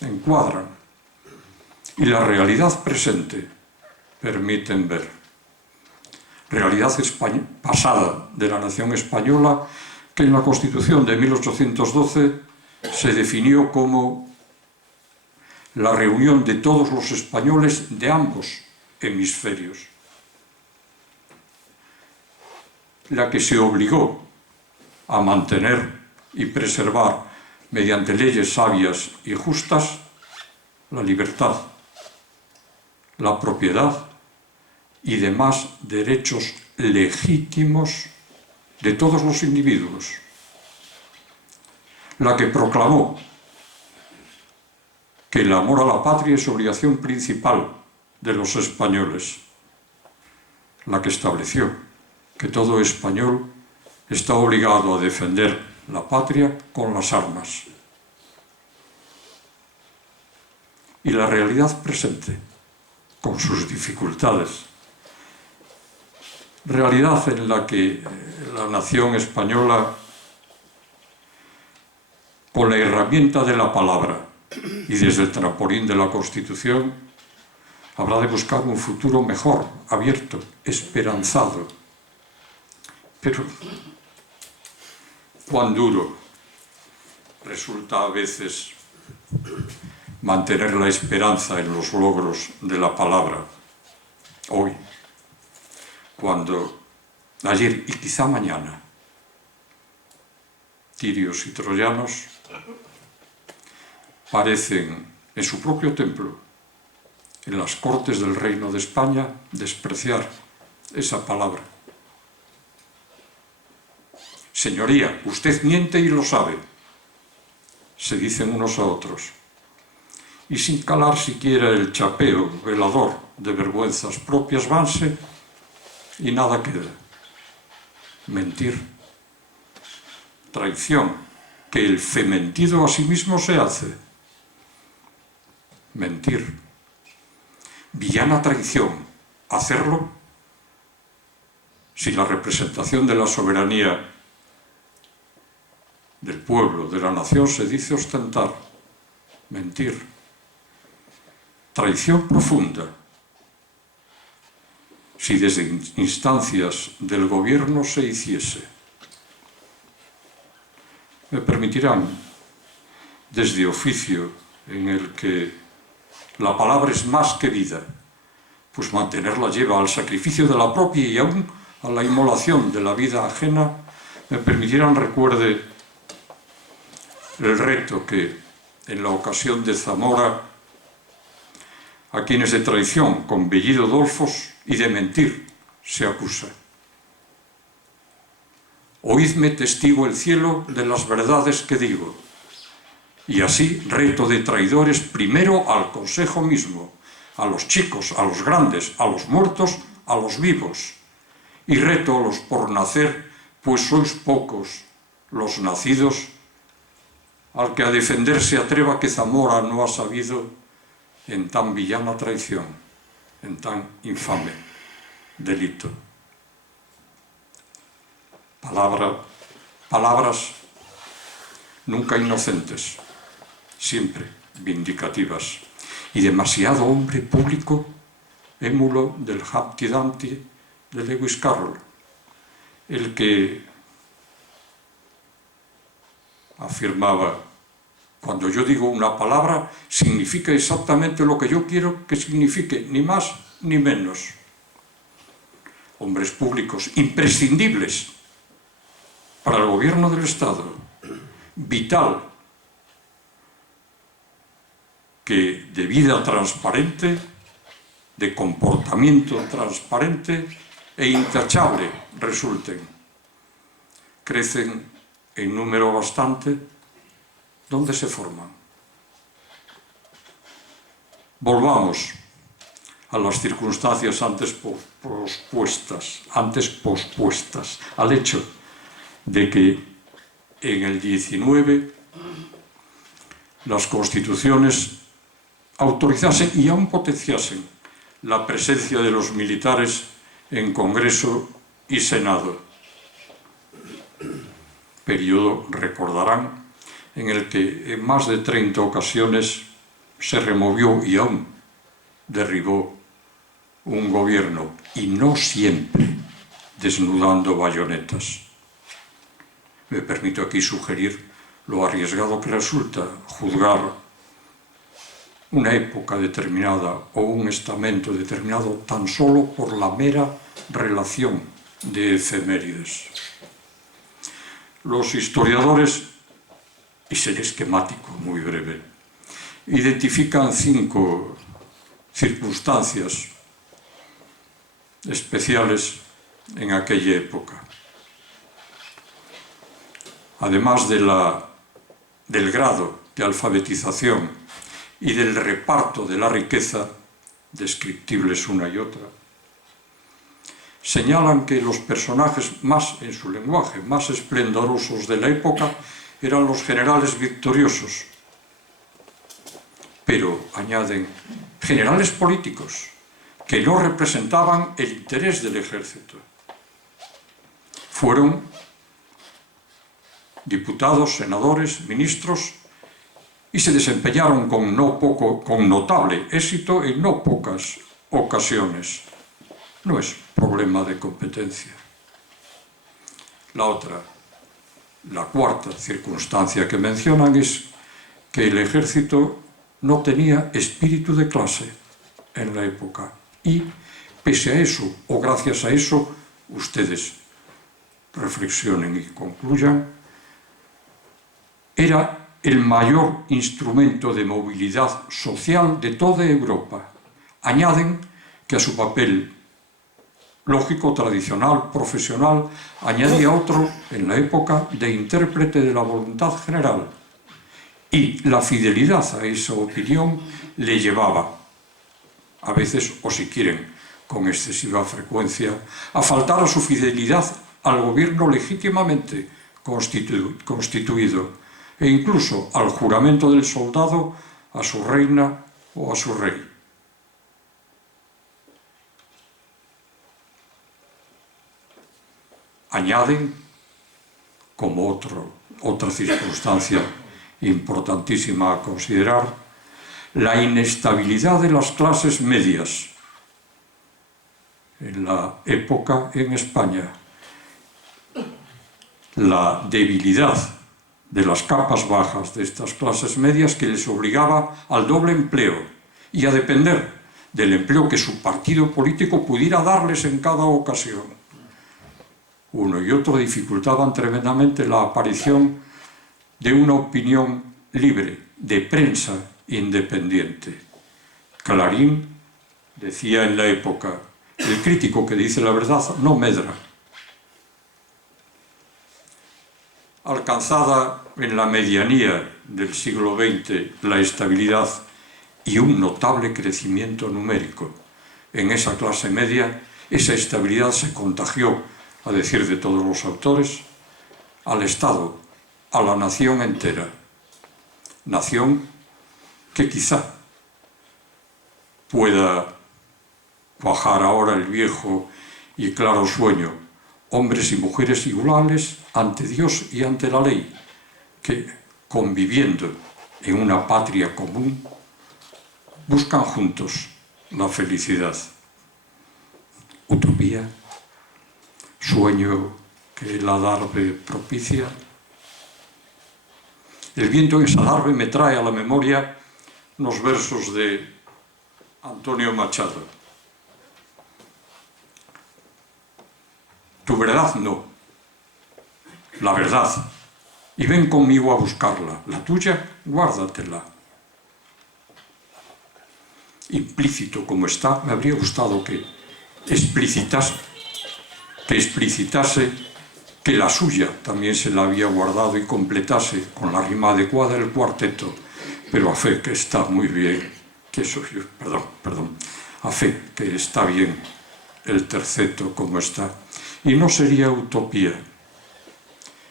encuadran y la realidad presente permiten ver. Realidad pasada de la nación española que en la Constitución de 1812 se definió como la reunión de todos los españoles de ambos hemisferios, la que se obligó a mantener y preservar mediante leyes sabias y justas la libertad, la propiedad y demás derechos legítimos de todos los individuos, la que proclamó que el amor a la patria es obligación principal de los españoles, la que estableció que todo español está obligado a defender la patria con las armas. Y la realidad presente, con sus dificultades, realidad en la que la nación española, con la herramienta de la palabra y desde el trampolín de la Constitución, habrá de buscar un futuro mejor, abierto, esperanzado. Pero cuán duro resulta a veces mantener la esperanza en los logros de la palabra. Hoy, cuando ayer y quizá mañana, tirios y troyanos parecen en su propio templo, en las cortes del Reino de España, despreciar esa palabra. Señoría, usted miente y lo sabe, se dicen unos a otros, y sin calar siquiera el chapeo velador de vergüenzas propias vanse y nada queda. Mentir, traición, que el fementido a sí mismo se hace. Mentir, villana traición, hacerlo si la representación de la soberanía del pueblo, de la nación, se dice ostentar. Mentir, traición profunda, si desde instancias del gobierno se hiciese. Me permitirán, desde oficio en el que la palabra es más que vida, pues mantenerla lleva al sacrificio de la propia y aún a la inmolación de la vida ajena, me permitirán recuerde el reto que en la ocasión de Zamora a quienes de traición con Bellido Dolfos y de mentir se acusa. Oídme testigo el cielo de las verdades que digo, y así reto de traidores primero al consejo mismo, a los chicos, a los grandes, a los muertos, a los vivos, y reto a los por nacer, pues sois pocos los nacidos, al que a defender se atreva que Zamora no ha sabido en tan villana traición, en tan infame delito. Palabras nunca inocentes, siempre vindicativas, y demasiado hombre público, émulo del Humpty Dumpty de Lewis Carroll, el que afirmaba: cuando yo digo una palabra, significa exactamente lo que yo quiero que signifique, ni más ni menos. Hombres públicos imprescindibles para el gobierno del Estado, vital que de vida transparente, de comportamiento transparente, e intachable resulten. Crecen en número bastante. ¿Dónde se forman? Volvamos a las circunstancias antes pospuestas, al hecho de que en el 19 las constituciones autorizasen y aún potenciasen la presencia de los militares en Congreso y Senado. Periodo, recordarán, en el que en más de 30 ocasiones se removió y aún derribó un gobierno, y no siempre desnudando bayonetas. Me permito aquí sugerir lo arriesgado que resulta juzgar una época determinada o un estamento determinado tan solo por la mera relación de efemérides. Los historiadores, y seré esquemático muy breve, identifican 5 circunstancias especiales en aquella época. Además del grado de alfabetización y del reparto de la riqueza, descriptibles una y otra, señalan que los personajes más, en su lenguaje, más esplendorosos de la época eran los generales victoriosos, pero, añaden, generales políticos que no representaban el interés del ejército. Fueron diputados, senadores, ministros, y se desempeñaron con notable éxito en no pocas ocasiones. No es problema de competencia. La cuarta circunstancia que mencionan es que el ejército no tenía espíritu de clase en la época, y pese a eso, o gracias a eso, ustedes reflexionen y concluyan, era el mayor instrumento de movilidad social de toda Europa. Añaden que a su papel lógico, tradicional, profesional, añadía otro en la época de intérprete de la voluntad general, y la fidelidad a esa opinión le llevaba, a veces, o si quieren, con excesiva frecuencia, a faltar a su fidelidad al gobierno legítimamente constituido, e incluso al juramento del soldado, a su reina o a su rey. Añaden, como otra circunstancia importantísima a considerar, la inestabilidad de las clases medias en la época en España, la debilidad de las capas bajas de estas clases medias que les obligaba al doble empleo y a depender del empleo que su partido político pudiera darles en cada ocasión. Uno y otro dificultaban tremendamente la aparición de una opinión libre, de prensa independiente. Clarín decía en la época: el crítico que dice la verdad no medra. Alcanzada en la medianía del siglo XX la estabilidad y un notable crecimiento numérico en esa clase media, esa estabilidad se contagió, a decir de todos los autores, al Estado, a la nación entera. Nación que quizá pueda cuajar ahora el viejo y claro sueño: hombres y mujeres iguales ante Dios y ante la ley, que, conviviendo en una patria común, buscan juntos la felicidad. Utopía, sueño que el adarve propicia. El viento en esa adarve me trae a la memoria unos versos de Antonio Machado. Tu verdad no, la verdad, y ven conmigo a buscarla. La tuya, guárdatela. Implícito como está, me habría gustado que explicitase que explicitase que la suya también se la había guardado y completase con la rima adecuada el cuarteto, pero a fe que está muy bien, a fe que está bien el terceto como está. Y no sería utopía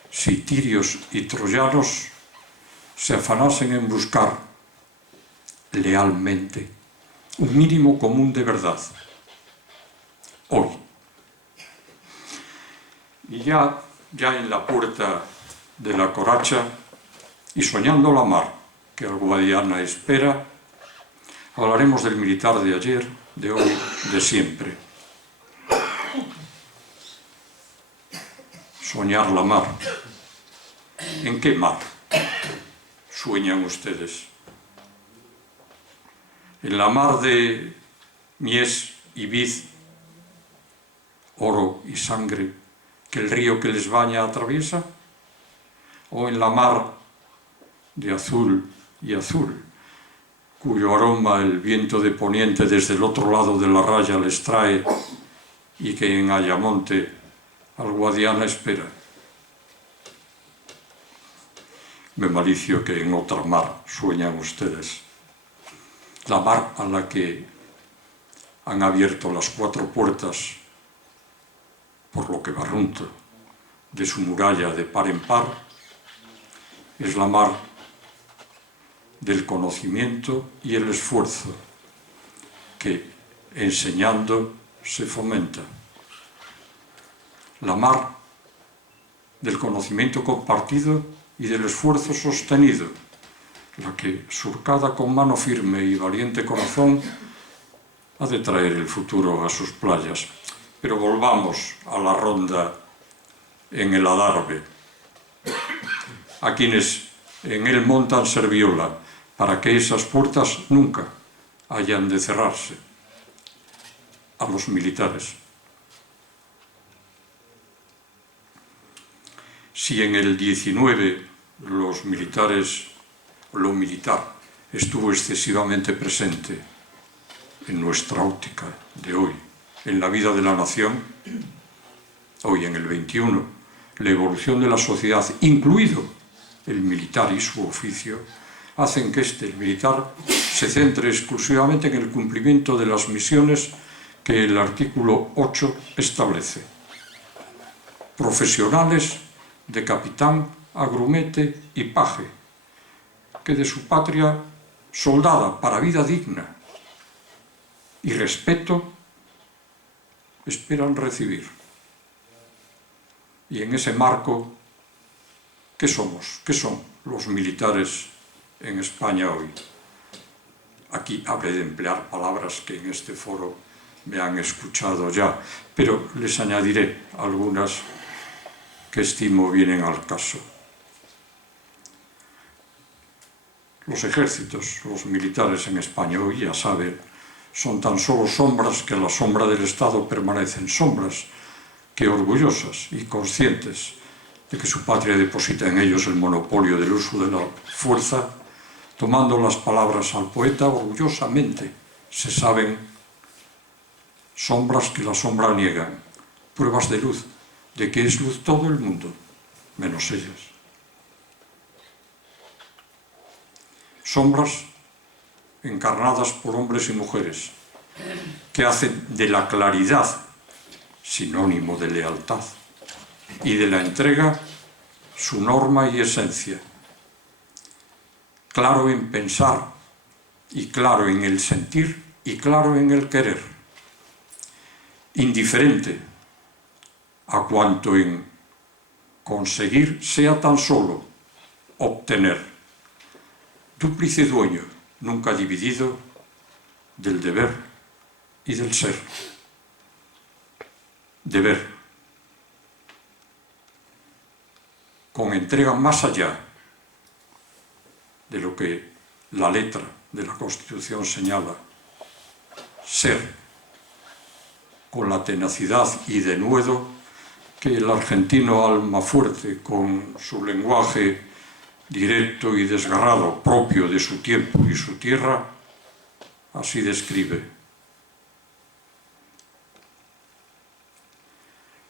si tirios y troyanos se afanasen en buscar lealmente un mínimo común de verdad hoy. Y ya en la puerta de la coracha y soñando la mar que al Guadiana espera, hablaremos del militar de ayer, de hoy, de siempre. Soñar la mar. ¿En qué mar sueñan ustedes? ¿En la mar de mies y vid, oro y sangre que el río que les baña atraviesa? ¿O en la mar de azul y azul, cuyo aroma el viento de poniente desde el otro lado de la raya les trae y que en Ayamonte al Guadiana espera? Me malicio que en otra mar sueñan ustedes, la mar a la que han abierto las 4 puertas, por lo que barrunto, de su muralla de par en par. Es la mar del conocimiento y el esfuerzo, que enseñando se fomenta. La mar del conocimiento compartido y del esfuerzo sostenido, la que, surcada con mano firme y valiente corazón, ha de traer el futuro a sus playas. Pero volvamos a la ronda en el adarve, a quienes en él montan serviola, para que esas puertas nunca hayan de cerrarse, a los militares. Si en el 19 lo militar estuvo excesivamente presente en nuestra óptica de hoy, en la vida de la nación, hoy en el 21, la evolución de la sociedad, incluido el militar y su oficio, hacen que el militar, se centre exclusivamente en el cumplimiento de las misiones que el artículo 8 establece. Profesionales de capitán a grumete y paje, que de su patria soldada para vida digna y respeto esperan recibir. Y en ese marco, ¿qué somos? ¿Qué son los militares en España hoy? Aquí habré de emplear palabras que en este foro me han escuchado ya, pero les añadiré algunas que estimo vienen al caso. Los ejércitos, los militares en España hoy, ya saben, son tan solo sombras que a la sombra del Estado permanecen, sombras que, orgullosas y conscientes de que su patria deposita en ellos el monopolio del uso de la fuerza, tomando las palabras al poeta, orgullosamente se saben sombras que la sombra niegan, pruebas de luz, de que es luz todo el mundo, menos ellas. Sombras encarnadas por hombres y mujeres, que hacen de la claridad sinónimo de lealtad y de la entrega su norma y esencia. Claro en pensar y claro en el sentir y claro en el querer. Indiferente a cuanto en conseguir sea tan solo obtener. Dúplice dueño, nunca dividido, del deber y del ser. Deber, con entrega más allá de lo que la letra de la Constitución señala. Ser, con la tenacidad y denuedo que el argentino Almafuerte, con su lenguaje directo y desgarrado, propio de su tiempo y su tierra, así describe.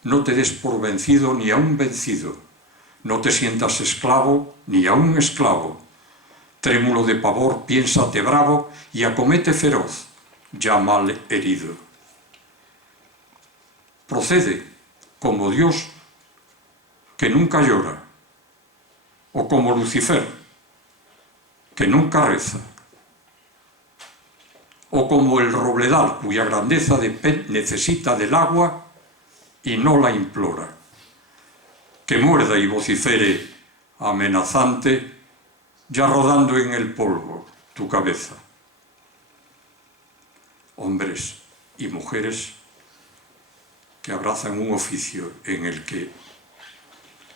no te des por vencido ni a un vencido, no te sientas esclavo ni a un esclavo. Trémulo de pavor, piénsate bravo y acomete feroz, ya mal herido. Procede como Dios que nunca llora, o como Lucifer, que nunca reza, o como el robledal cuya grandeza necesita del agua y no la implora, que muerda y vocifere amenazante, ya rodando en el polvo tu cabeza. Hombres y mujeres que abrazan un oficio en el que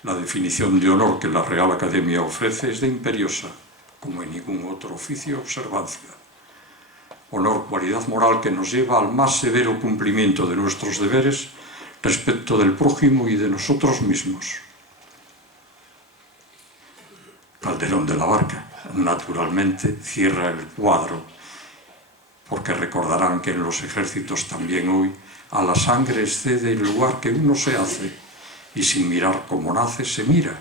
la definición de honor que la Real Academia ofrece es de imperiosa, como en ningún otro oficio, observancia. Honor, cualidad moral que nos lleva al más severo cumplimiento de nuestros deberes respecto del prójimo y de nosotros mismos. Calderón de la Barca, naturalmente, cierra el cuadro, porque recordarán que en los ejércitos también hoy a la sangre excede el lugar que uno se hace, y sin mirar cómo nace, se mira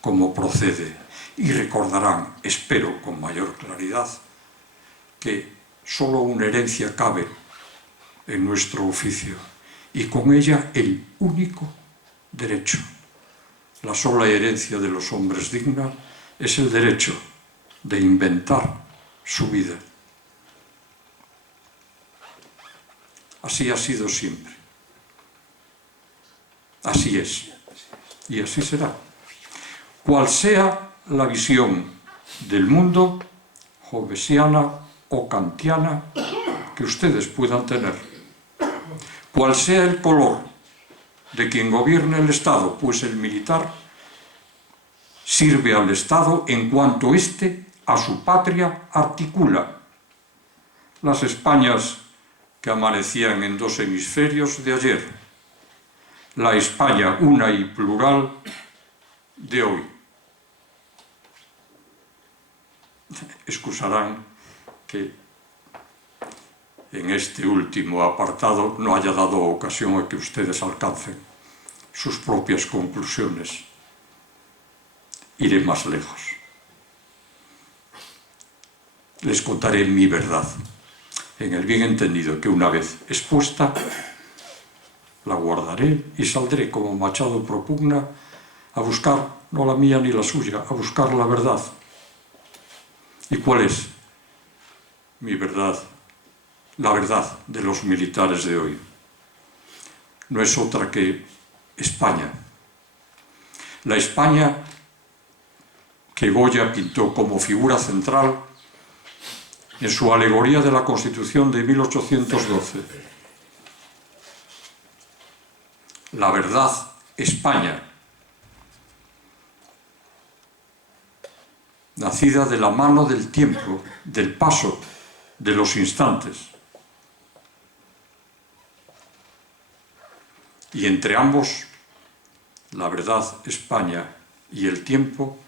cómo procede. Y recordarán, espero con mayor claridad, que solo una herencia cabe en nuestro oficio, y con ella el único derecho. La sola herencia de los hombres digna es el derecho de inventar su vida. Así ha sido siempre. Así es. Y así será. Cual sea la visión del mundo, hobbesiana o kantiana, que ustedes puedan tener. Cual sea el color de quien gobierne el Estado, pues el militar sirve al Estado en cuanto éste a su patria articula. Las Españas que amanecían en dos hemisferios de ayer, la España una y plural de hoy. Excusarán que en este último apartado no haya dado ocasión a que ustedes alcancen sus propias conclusiones. Iré más lejos. Les contaré mi verdad, en el bien entendido que una vez expuesta, la guardaré y saldré como Machado propugna a buscar, no la mía ni la suya, a buscar la verdad. ¿Y cuál es mi verdad? La verdad de los militares de hoy. No es otra que España. La España que Goya pintó como figura central en su alegoría de la Constitución de 1812. La verdad, España, nacida de la mano del tiempo, del paso, de los instantes. Y entre ambos, la verdad, España y el tiempo,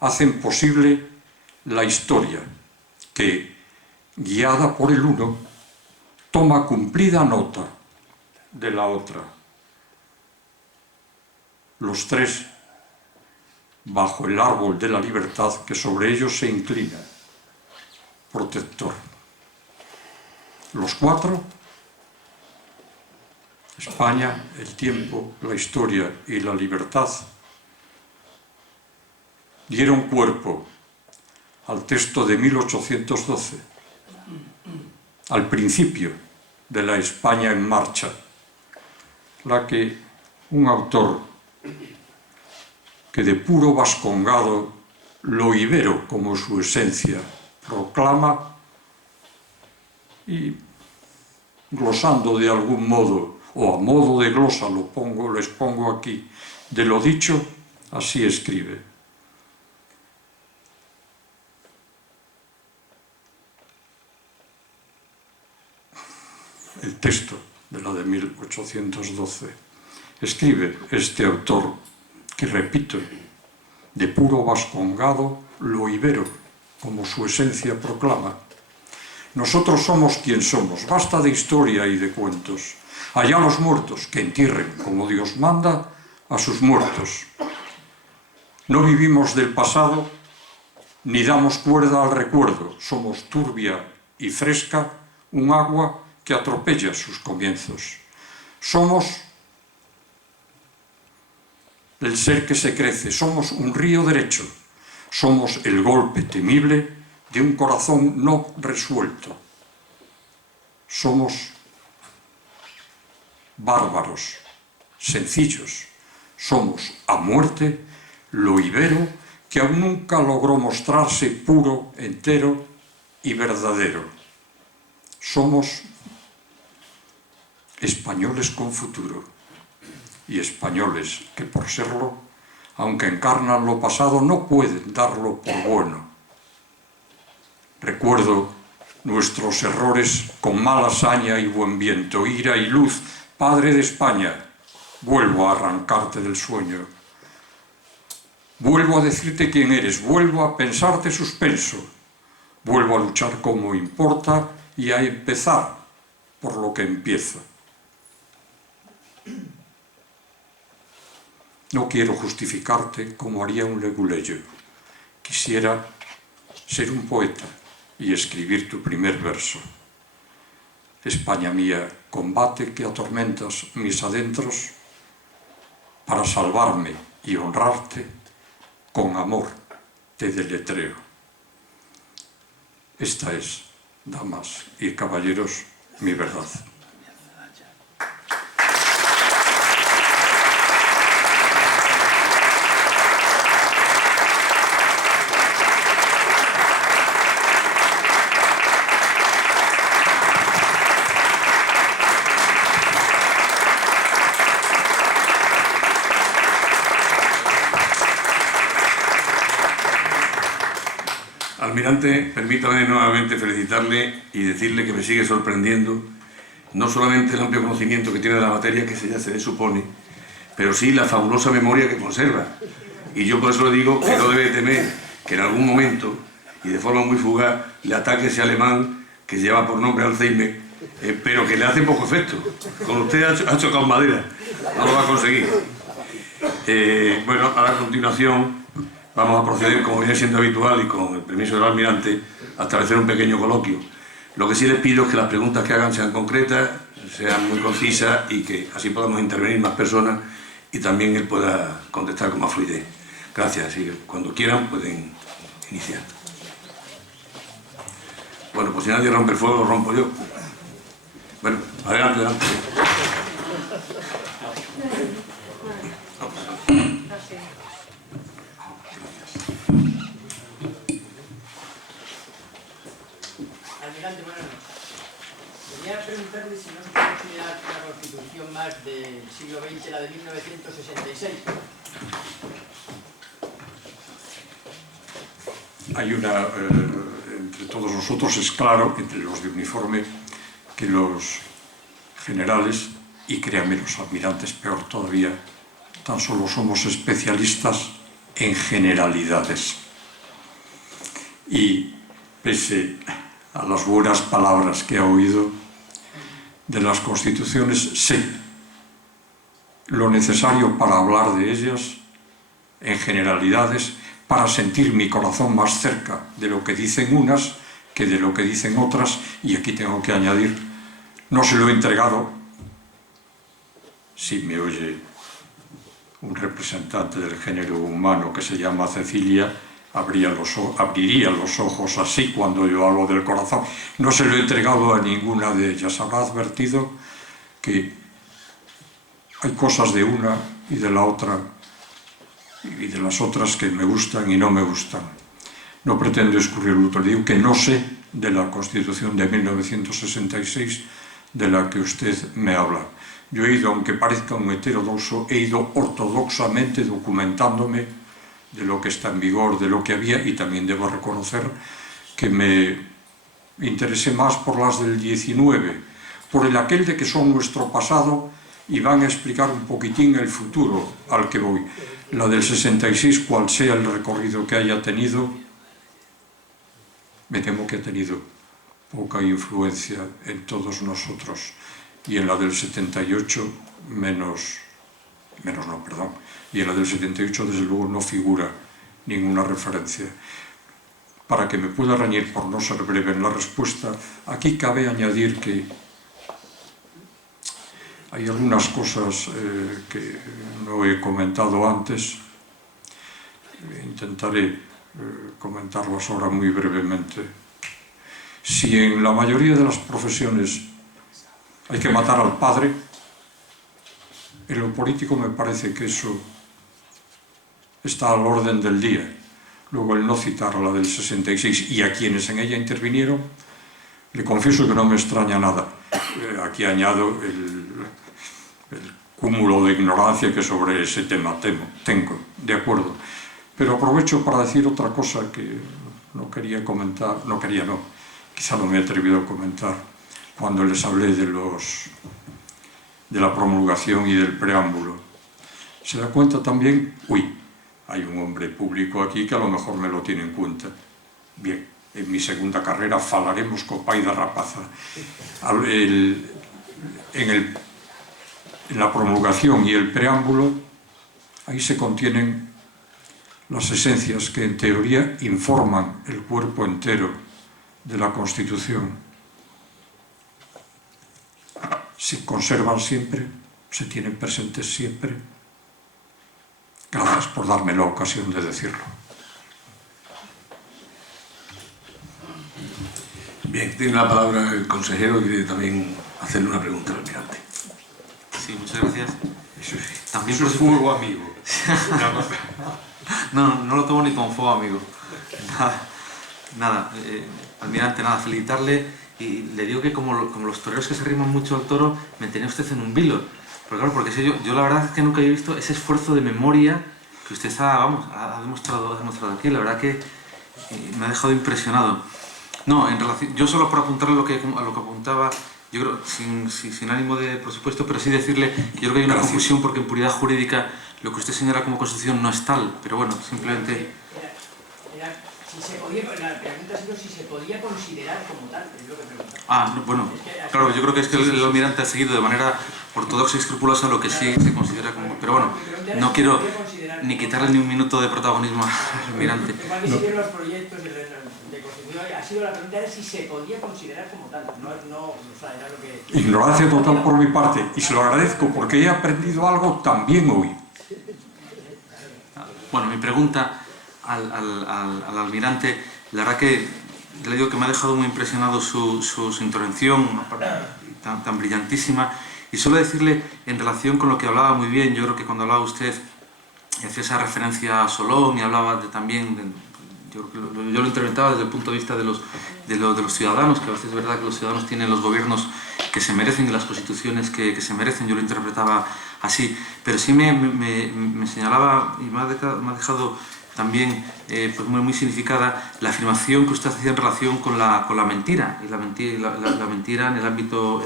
hacen posible la historia que, guiada por el uno, toma cumplida nota de la otra. Los tres bajo el árbol de la libertad que sobre ellos se inclina, protector. Los cuatro, España, el tiempo, la historia y la libertad, dieron cuerpo al texto de 1812, al principio de la España en marcha, la que un autor que de puro vascongado lo ibero como su esencia proclama, y glosando de algún modo, o a modo de glosa les pongo aquí, de lo dicho, así escribe. El texto de la de 1812. Escribe este autor, que repito, de puro vascongado lo ibero, como su esencia proclama. Nosotros somos quien somos, basta de historia y de cuentos. Allá los muertos, que entierren como Dios manda a sus muertos. No vivimos del pasado ni damos cuerda al recuerdo. Somos turbia y fresca, un agua que atropella sus comienzos. Somos el ser que se crece, somos un río derecho, somos el golpe temible de un corazón no resuelto. Somos bárbaros, sencillos, somos a muerte lo ibero que aún nunca logró mostrarse puro, entero y verdadero. Somos españoles con futuro y españoles que por serlo, aunque encarnan lo pasado, no pueden darlo por bueno. Recuerdo nuestros errores con mala saña y buen viento, ira y luz, Padre de España, vuelvo a arrancarte del sueño. Vuelvo a decirte quién eres, vuelvo a pensarte suspenso, vuelvo a luchar como importa y a empezar por lo que empieza. No quiero justificarte como haría un leguleyo. Quisiera ser un poeta y escribir tu primer verso. España mía, combate que atormentas mis adentros, para salvarme y honrarte, con amor te deletreo. Esta es, damas y caballeros, mi verdad. Almirante, permítame nuevamente felicitarle y decirle que me sigue sorprendiendo no solamente el amplio conocimiento que tiene de la materia, que ya se le supone, pero sí la fabulosa memoria que conserva. Y yo por eso le digo que no debe temer que en algún momento, y de forma muy fugaz, le ataque ese alemán que lleva por nombre Alzheimer, pero que le hace poco efecto. Con usted ha chocado madera, no lo va a conseguir. Bueno, ahora a continuación vamos a proceder, como viene siendo habitual y con el permiso del almirante, a establecer un pequeño coloquio. Lo que sí les pido es que las preguntas que hagan sean concretas, sean muy concisas y que así podamos intervenir más personas y también él pueda contestar con más fluidez. Gracias, y cuando quieran pueden iniciar. Bueno, pues si nadie rompe el fuego, lo rompo yo. Bueno, adelante, adelante. Almirante, buenas noches. Quería preguntarle si no se puede considerar una constitución más del siglo XX, la de 1966. Hay una, entre todos nosotros es claro, entre los de uniforme, que los generales, y créanme los almirantes peor todavía, tan solo somos especialistas en generalidades. Y pese a las buenas palabras que ha oído de las constituciones, sé lo necesario para hablar de ellas en generalidades, para sentir mi corazón más cerca de lo que dicen unas que de lo que dicen otras, y aquí tengo que añadir, no se lo he entregado, si me oye un representante del género humano que se llama Cecilia, abriría los ojos así cuando yo hablo del corazón. No se lo he entregado a ninguna de ellas. Habrá advertido que hay cosas de una y de la otra y de las otras que me gustan y no me gustan. No pretendo escurrir el luto, le digo que no sé de la Constitución de 1966 de la que usted me habla. Yo he ido, aunque parezca un heterodoxo, he ido ortodoxamente documentándome de lo que está en vigor, de lo que había, y también debo reconocer que me interesé más por las del 19, por el aquel de que son nuestro pasado y van a explicar un poquitín el futuro al que voy. La del 66, cual sea el recorrido que haya tenido, me temo que ha tenido poca influencia en todos nosotros. y en la del 78 menos no, perdón, y en la del 78 desde luego no figura ninguna referencia. Para que me pueda reñir por no ser breve en la respuesta, aquí cabe añadir que hay algunas cosas que no he comentado antes. Intentaré comentarlas ahora muy brevemente. Si en la mayoría de las profesiones hay que matar al padre, en lo político me parece que eso está al orden del día. Luego el no citar a la del 66 y a quienes en ella intervinieron, le confieso que no me extraña nada. Aquí añado el cúmulo de ignorancia que sobre ese tema tengo, de acuerdo. Pero aprovecho para decir otra cosa que no quería comentar, quizá no me he atrevido a comentar cuando les hablé de la promulgación y del preámbulo. Se da cuenta también, hay un hombre público aquí que a lo mejor me lo tiene en cuenta. Bien, en mi segunda carrera falaremos con pai da rapaza. En la promulgación y el preámbulo, ahí se contienen las esencias que en teoría informan el cuerpo entero de la Constitución. Se conservan siempre, se tienen presentes siempre. Gracias por darme la ocasión de decirlo. Bien, tiene la palabra el consejero y quiere también hacerle una pregunta al almirante. Sí, muchas gracias. Eso sí. También Eso es fuego amigo. No lo tomo ni con fuego, amigo. Nada, almirante, felicitarle, y le digo que como los toreros que se arriman mucho al toro, me tenía usted en un vilo. Pero claro, porque yo la verdad es que nunca he visto ese esfuerzo de memoria que usted ha demostrado aquí. La verdad que me ha dejado impresionado. No, en relación, yo solo por apuntarle a lo que apuntaba, yo creo, sin ánimo de, por supuesto, pero sí decirle que yo creo que hay una confusión, porque en puridad jurídica lo que usted señala como Constitución no es tal, pero bueno, simplemente... La pregunta ha sido si se podía considerar como tal, es lo que preguntaba. Bueno, claro, yo creo que es que el almirante ha seguido de manera ortodoxa y escrupulosa lo que sí se considera como... Pero bueno, no quiero ni quitarle ni un minuto de protagonismo al almirante. Igual que siguieron los proyectos de Constitución, la pregunta era si se podía considerar como tal, era lo que... Ignorancia total por mi parte, y se lo agradezco porque he aprendido algo también hoy. Bueno, mi pregunta al almirante, la verdad que le digo que me ha dejado muy impresionado su intervención tan brillantísima, y solo decirle en relación con lo que hablaba muy bien, yo creo que cuando hablaba usted y hacía esa referencia a Solón y hablaba yo lo interpretaba desde el punto de vista de los ciudadanos, que a veces es verdad que los ciudadanos tienen los gobiernos que se merecen y las constituciones que se merecen, yo lo interpretaba así, pero sí me señalaba y me ha dejado también pues muy significada la afirmación que usted hacía en relación con la mentira, y la mentira en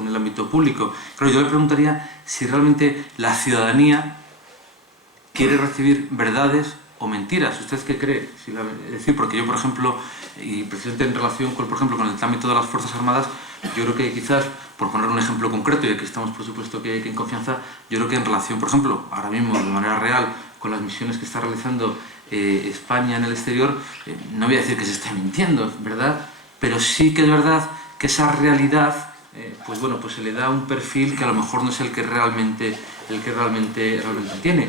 el ámbito público. Claro, yo le preguntaría si realmente la ciudadanía quiere recibir verdades o mentiras. ¿Usted qué cree? Es decir, porque yo, por ejemplo, y precisamente en relación con el ámbito de las Fuerzas Armadas, yo creo que quizás, por poner un ejemplo concreto, y aquí estamos por supuesto que en confianza, yo creo que en relación, por ejemplo, ahora mismo de manera real, con las misiones que está realizando España en el exterior, no voy a decir que se esté mintiendo, ¿verdad? Pero sí que es verdad que esa realidad, pues se le da un perfil que a lo mejor no es el que realmente tiene.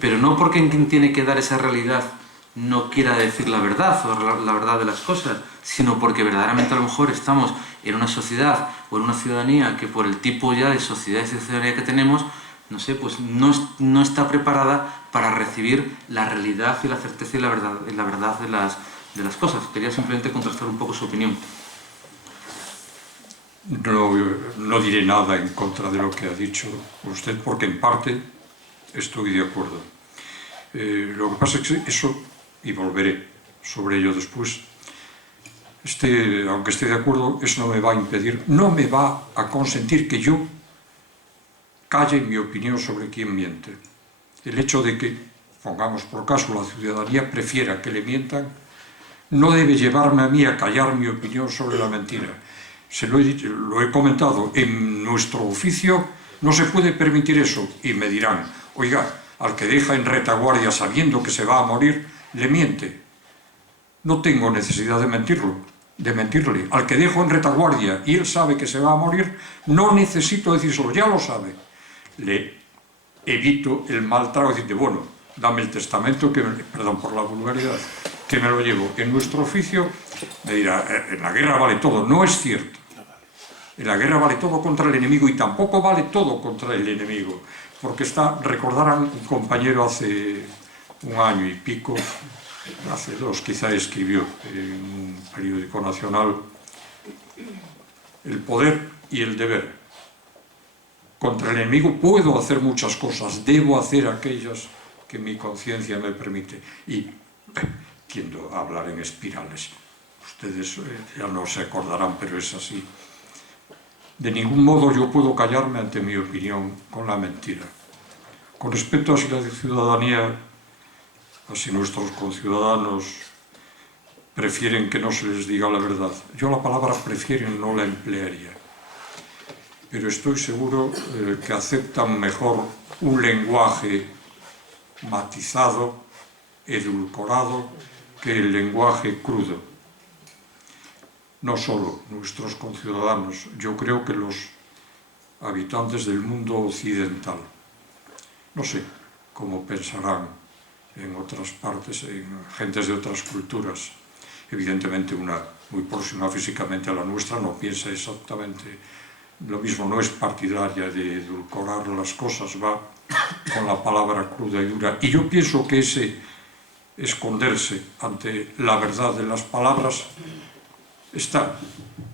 Pero no porque quien tiene que dar esa realidad no quiera decir la verdad o la verdad de las cosas, sino porque verdaderamente a lo mejor estamos en una sociedad o en una ciudadanía que por el tipo ya de sociedad y ciudadanía que tenemos, no sé, pues no está preparada para recibir la realidad y la certeza y la verdad de las cosas. Quería simplemente contrastar un poco su opinión. No diré nada en contra de lo que ha dicho usted, porque en parte estoy de acuerdo. Lo que pasa es que eso, y volveré sobre ello después, aunque esté de acuerdo, eso no me va a impedir, no me va a consentir que yo calle mi opinión sobre quién miente. El hecho de que, pongamos por caso, la ciudadanía prefiera que le mientan, no debe llevarme a mí a callar mi opinión sobre la mentira. se lo he dicho, lo he comentado, en nuestro oficio no se puede permitir eso. Y me dirán, oiga, al que deja en retaguardia sabiendo que se va a morir, le miente. No tengo necesidad de mentirle. Al que dejo en retaguardia y él sabe que se va a morir, no necesito decírselo, ya lo sabe. Le evito el mal trago de decirte, bueno, dame el testamento, perdón por la vulgaridad, que me lo llevo. En nuestro oficio me dirá, en la guerra vale todo. No es cierto. En la guerra vale todo contra el enemigo y tampoco vale todo contra el enemigo. Porque recordarán un compañero hace un año y pico, hace 2 quizá, escribió en un periódico nacional el poder y el deber. Contra el enemigo puedo hacer muchas cosas, debo hacer aquellas que mi conciencia me permite. Y tiendo a hablar en espirales. Ustedes ya no se acordarán, pero es así. De ningún modo yo puedo callarme ante mi opinión con la mentira. Con respecto a si la ciudadanía, a si nuestros conciudadanos prefieren que no se les diga la verdad, yo la palabra prefieren no la emplearía. Pero estoy seguro que aceptan mejor un lenguaje matizado, edulcorado, que el lenguaje crudo. No solo nuestros conciudadanos, yo creo que los habitantes del mundo occidental. No sé cómo pensarán en otras partes, en gentes de otras culturas. Evidentemente una muy próxima físicamente a la nuestra no piensa exactamente lo mismo, no es partidaria de edulcorar las cosas, va con la palabra cruda y dura. Y yo pienso que ese esconderse ante la verdad de las palabras está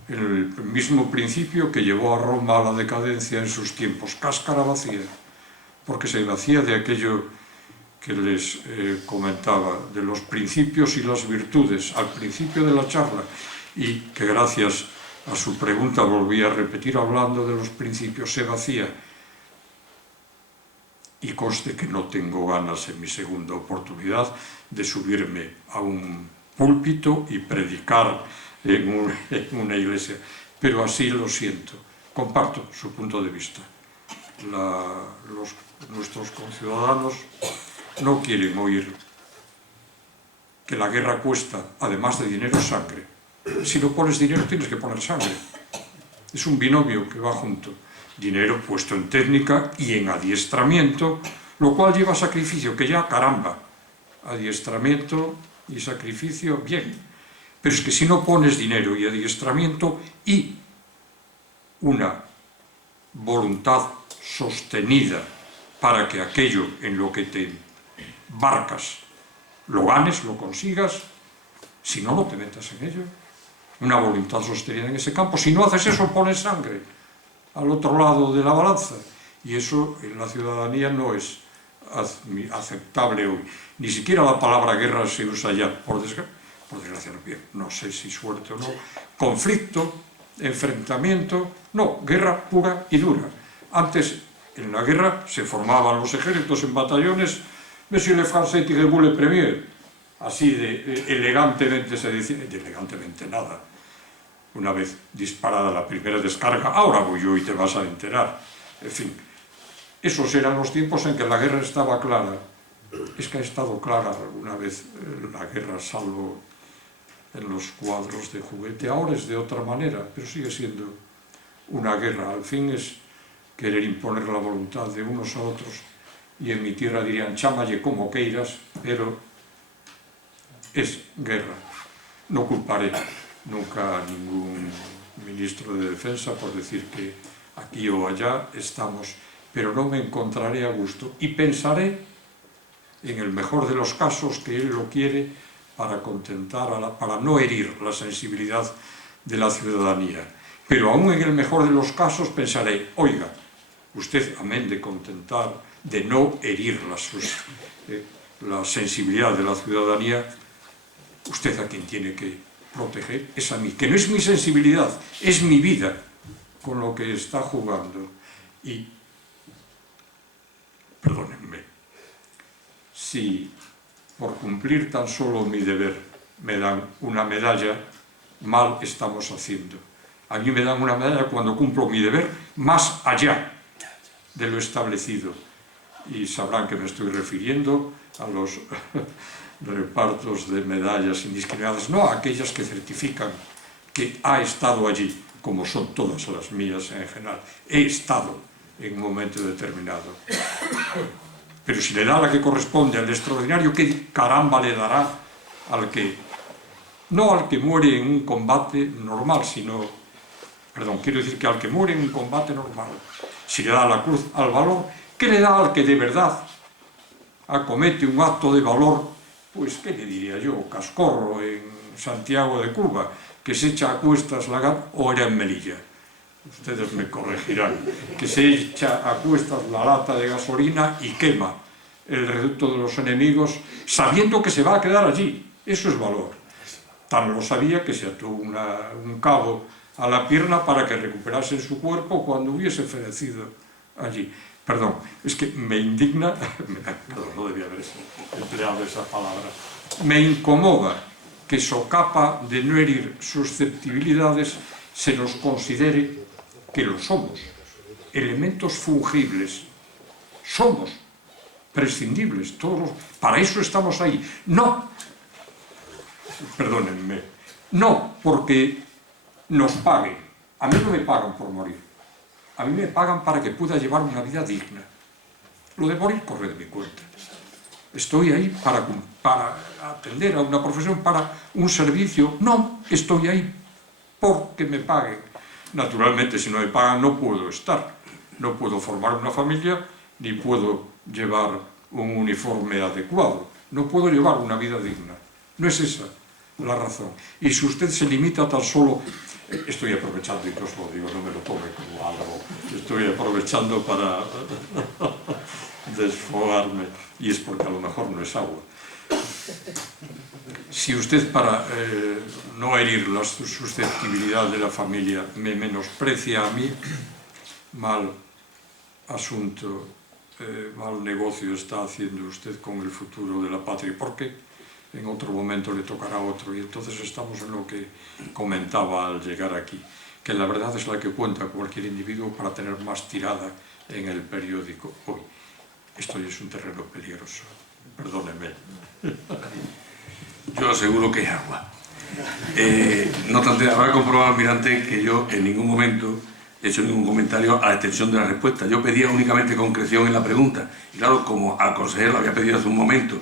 en el mismo principio que llevó a Roma a la decadencia en sus tiempos, cáscara vacía, porque se vacía de aquello que les comentaba, de los principios y las virtudes, al principio de la charla, y que gracias a su pregunta volví a repetir hablando de los principios, se vacía. Y conste que no tengo ganas en mi segunda oportunidad de subirme a un púlpito y predicar en una iglesia, pero así lo siento. Comparto su punto de vista. Nuestros conciudadanos no quieren oír que la guerra cuesta, además de dinero, sangre. Si no pones dinero, tienes que poner sangre. Es un binomio que va junto. Dinero puesto en técnica y en adiestramiento, lo cual lleva sacrificio, que ya, caramba, adiestramiento y sacrificio, bien. Pero es que si no pones dinero y adiestramiento y una voluntad sostenida para que aquello en lo que te embarcas lo ganes, lo consigas, si no, no te metas en ello. Una voluntad sostenida en ese campo. Si no haces eso, pones sangre al otro lado de la balanza. Y eso en la ciudadanía no es aceptable hoy. Ni siquiera la palabra guerra se usa ya, por desgracia, no sé si suerte o no. Conflicto, enfrentamiento, no, guerra pura y dura. Antes, en la guerra, se formaban los ejércitos en batallones, Monsieur le Français tirez-vous le premier. Así de elegantemente se decía, de elegantemente nada. Una vez disparada la primera descarga, ahora voy yo y te vas a enterar. En fin, esos eran los tiempos en que la guerra estaba clara. Es que ha estado clara alguna vez la guerra, salvo en los cuadros de juguete. Ahora es de otra manera, pero sigue siendo una guerra. Al fin es querer imponer la voluntad de unos a otros. Y en mi tierra dirían, chámalle como queiras, pero es guerra. No culparé nunca a ningún ministro de Defensa por decir que aquí o allá estamos, pero no me encontraré a gusto y pensaré, en el mejor de los casos, que él lo quiere para contentar, para no herir la sensibilidad de la ciudadanía. Pero aún en el mejor de los casos pensaré, oiga, usted, amén de contentar, de no herir la sensibilidad de la ciudadanía, usted a quien tiene que proteger es a mí, que no es mi sensibilidad, es mi vida con lo que está jugando. Y, perdónenme, si por cumplir tan solo mi deber me dan una medalla, mal estamos haciendo. A mí me dan una medalla cuando cumplo mi deber más allá de lo establecido. Y sabrán que me estoy refiriendo a los repartos de medallas indiscriminadas, no a aquellas que certifican que ha estado allí, como son todas las mías en general. He estado en un momento determinado. Pero si le da la que corresponde al extraordinario, ¿qué caramba le dará al que, no al que muere en un combate normal, sino, perdón, quiero decir que al que muere en un combate normal, si le da la cruz al valor, ¿qué le da al que de verdad acomete un acto de valor? Pues, ¿qué le diría yo? Cascorro en Santiago de Cuba, que se echa a cuestas la gata, o era en Melilla. Ustedes me corregirán, que se echa a cuestas la lata de gasolina y quema el reducto de los enemigos, sabiendo que se va a quedar allí. Eso es valor. Tan lo sabía que se ató un cabo a la pierna para que recuperase su cuerpo cuando hubiese fenecido allí. Perdón, es que me indigna, perdón, no debía haber empleado esa palabra, me incomoda que socapa de no herir susceptibilidades se nos considere que lo somos, elementos fungibles, somos prescindibles, todos para eso estamos ahí. No, perdónenme, no porque nos paguen, a mí no me pagan por morir, a mí me pagan para que pueda llevar una vida digna. Lo de morir corre de mi cuenta. Estoy ahí para atender a una profesión, para un servicio. No, estoy ahí porque me paguen. Naturalmente, si no me pagan, no puedo estar. No puedo formar una familia, ni puedo llevar un uniforme adecuado. No puedo llevar una vida digna. No es esa la razón. Y si usted se limita tan solo... Estoy aprovechando, y os lo digo, no me lo tome como algo. Estoy aprovechando para desfogarme. Y es porque a lo mejor no es agua. Si usted, para no herir la susceptibilidad de la familia, me menosprecia a mí, mal asunto, mal negocio está haciendo usted con el futuro de la patria, porque en otro momento le tocará a otro, y entonces estamos en lo que comentaba al llegar aquí, que la verdad es la que cuenta cualquier individuo para tener más tirada en el periódico hoy. Esto es un terreno peligroso, perdóneme. Yo aseguro que es agua. No obstante, habrá comprobado, almirante, que yo en ningún momento he hecho ningún comentario a la extensión de la respuesta. Yo pedía únicamente concreción en la pregunta. Y claro, como al consejero había pedido hace un momento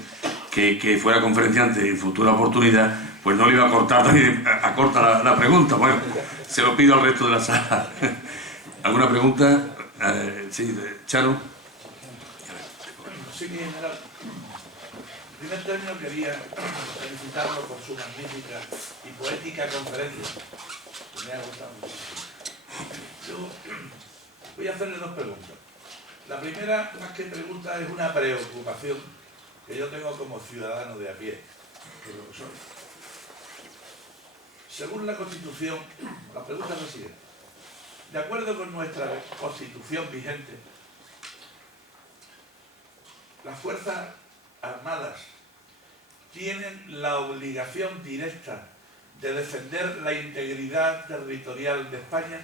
que fuera conferenciante en futura oportunidad, pues no le iba a cortar también a corta la pregunta. Bueno, se lo pido al resto de la sala. ¿Alguna pregunta? Sí, Charo. Sí, general. En primer término quería felicitarlo por su magnífica y poética conferencia, que me ha gustado mucho. Yo voy a hacerle dos preguntas. La primera, más que pregunta, es una preocupación que yo tengo como ciudadano de a pie, que es lo que soy. Según la Constitución, la pregunta es la siguiente. De acuerdo con nuestra Constitución vigente, las Fuerzas Armadas tienen la obligación directa de defender la integridad territorial de España.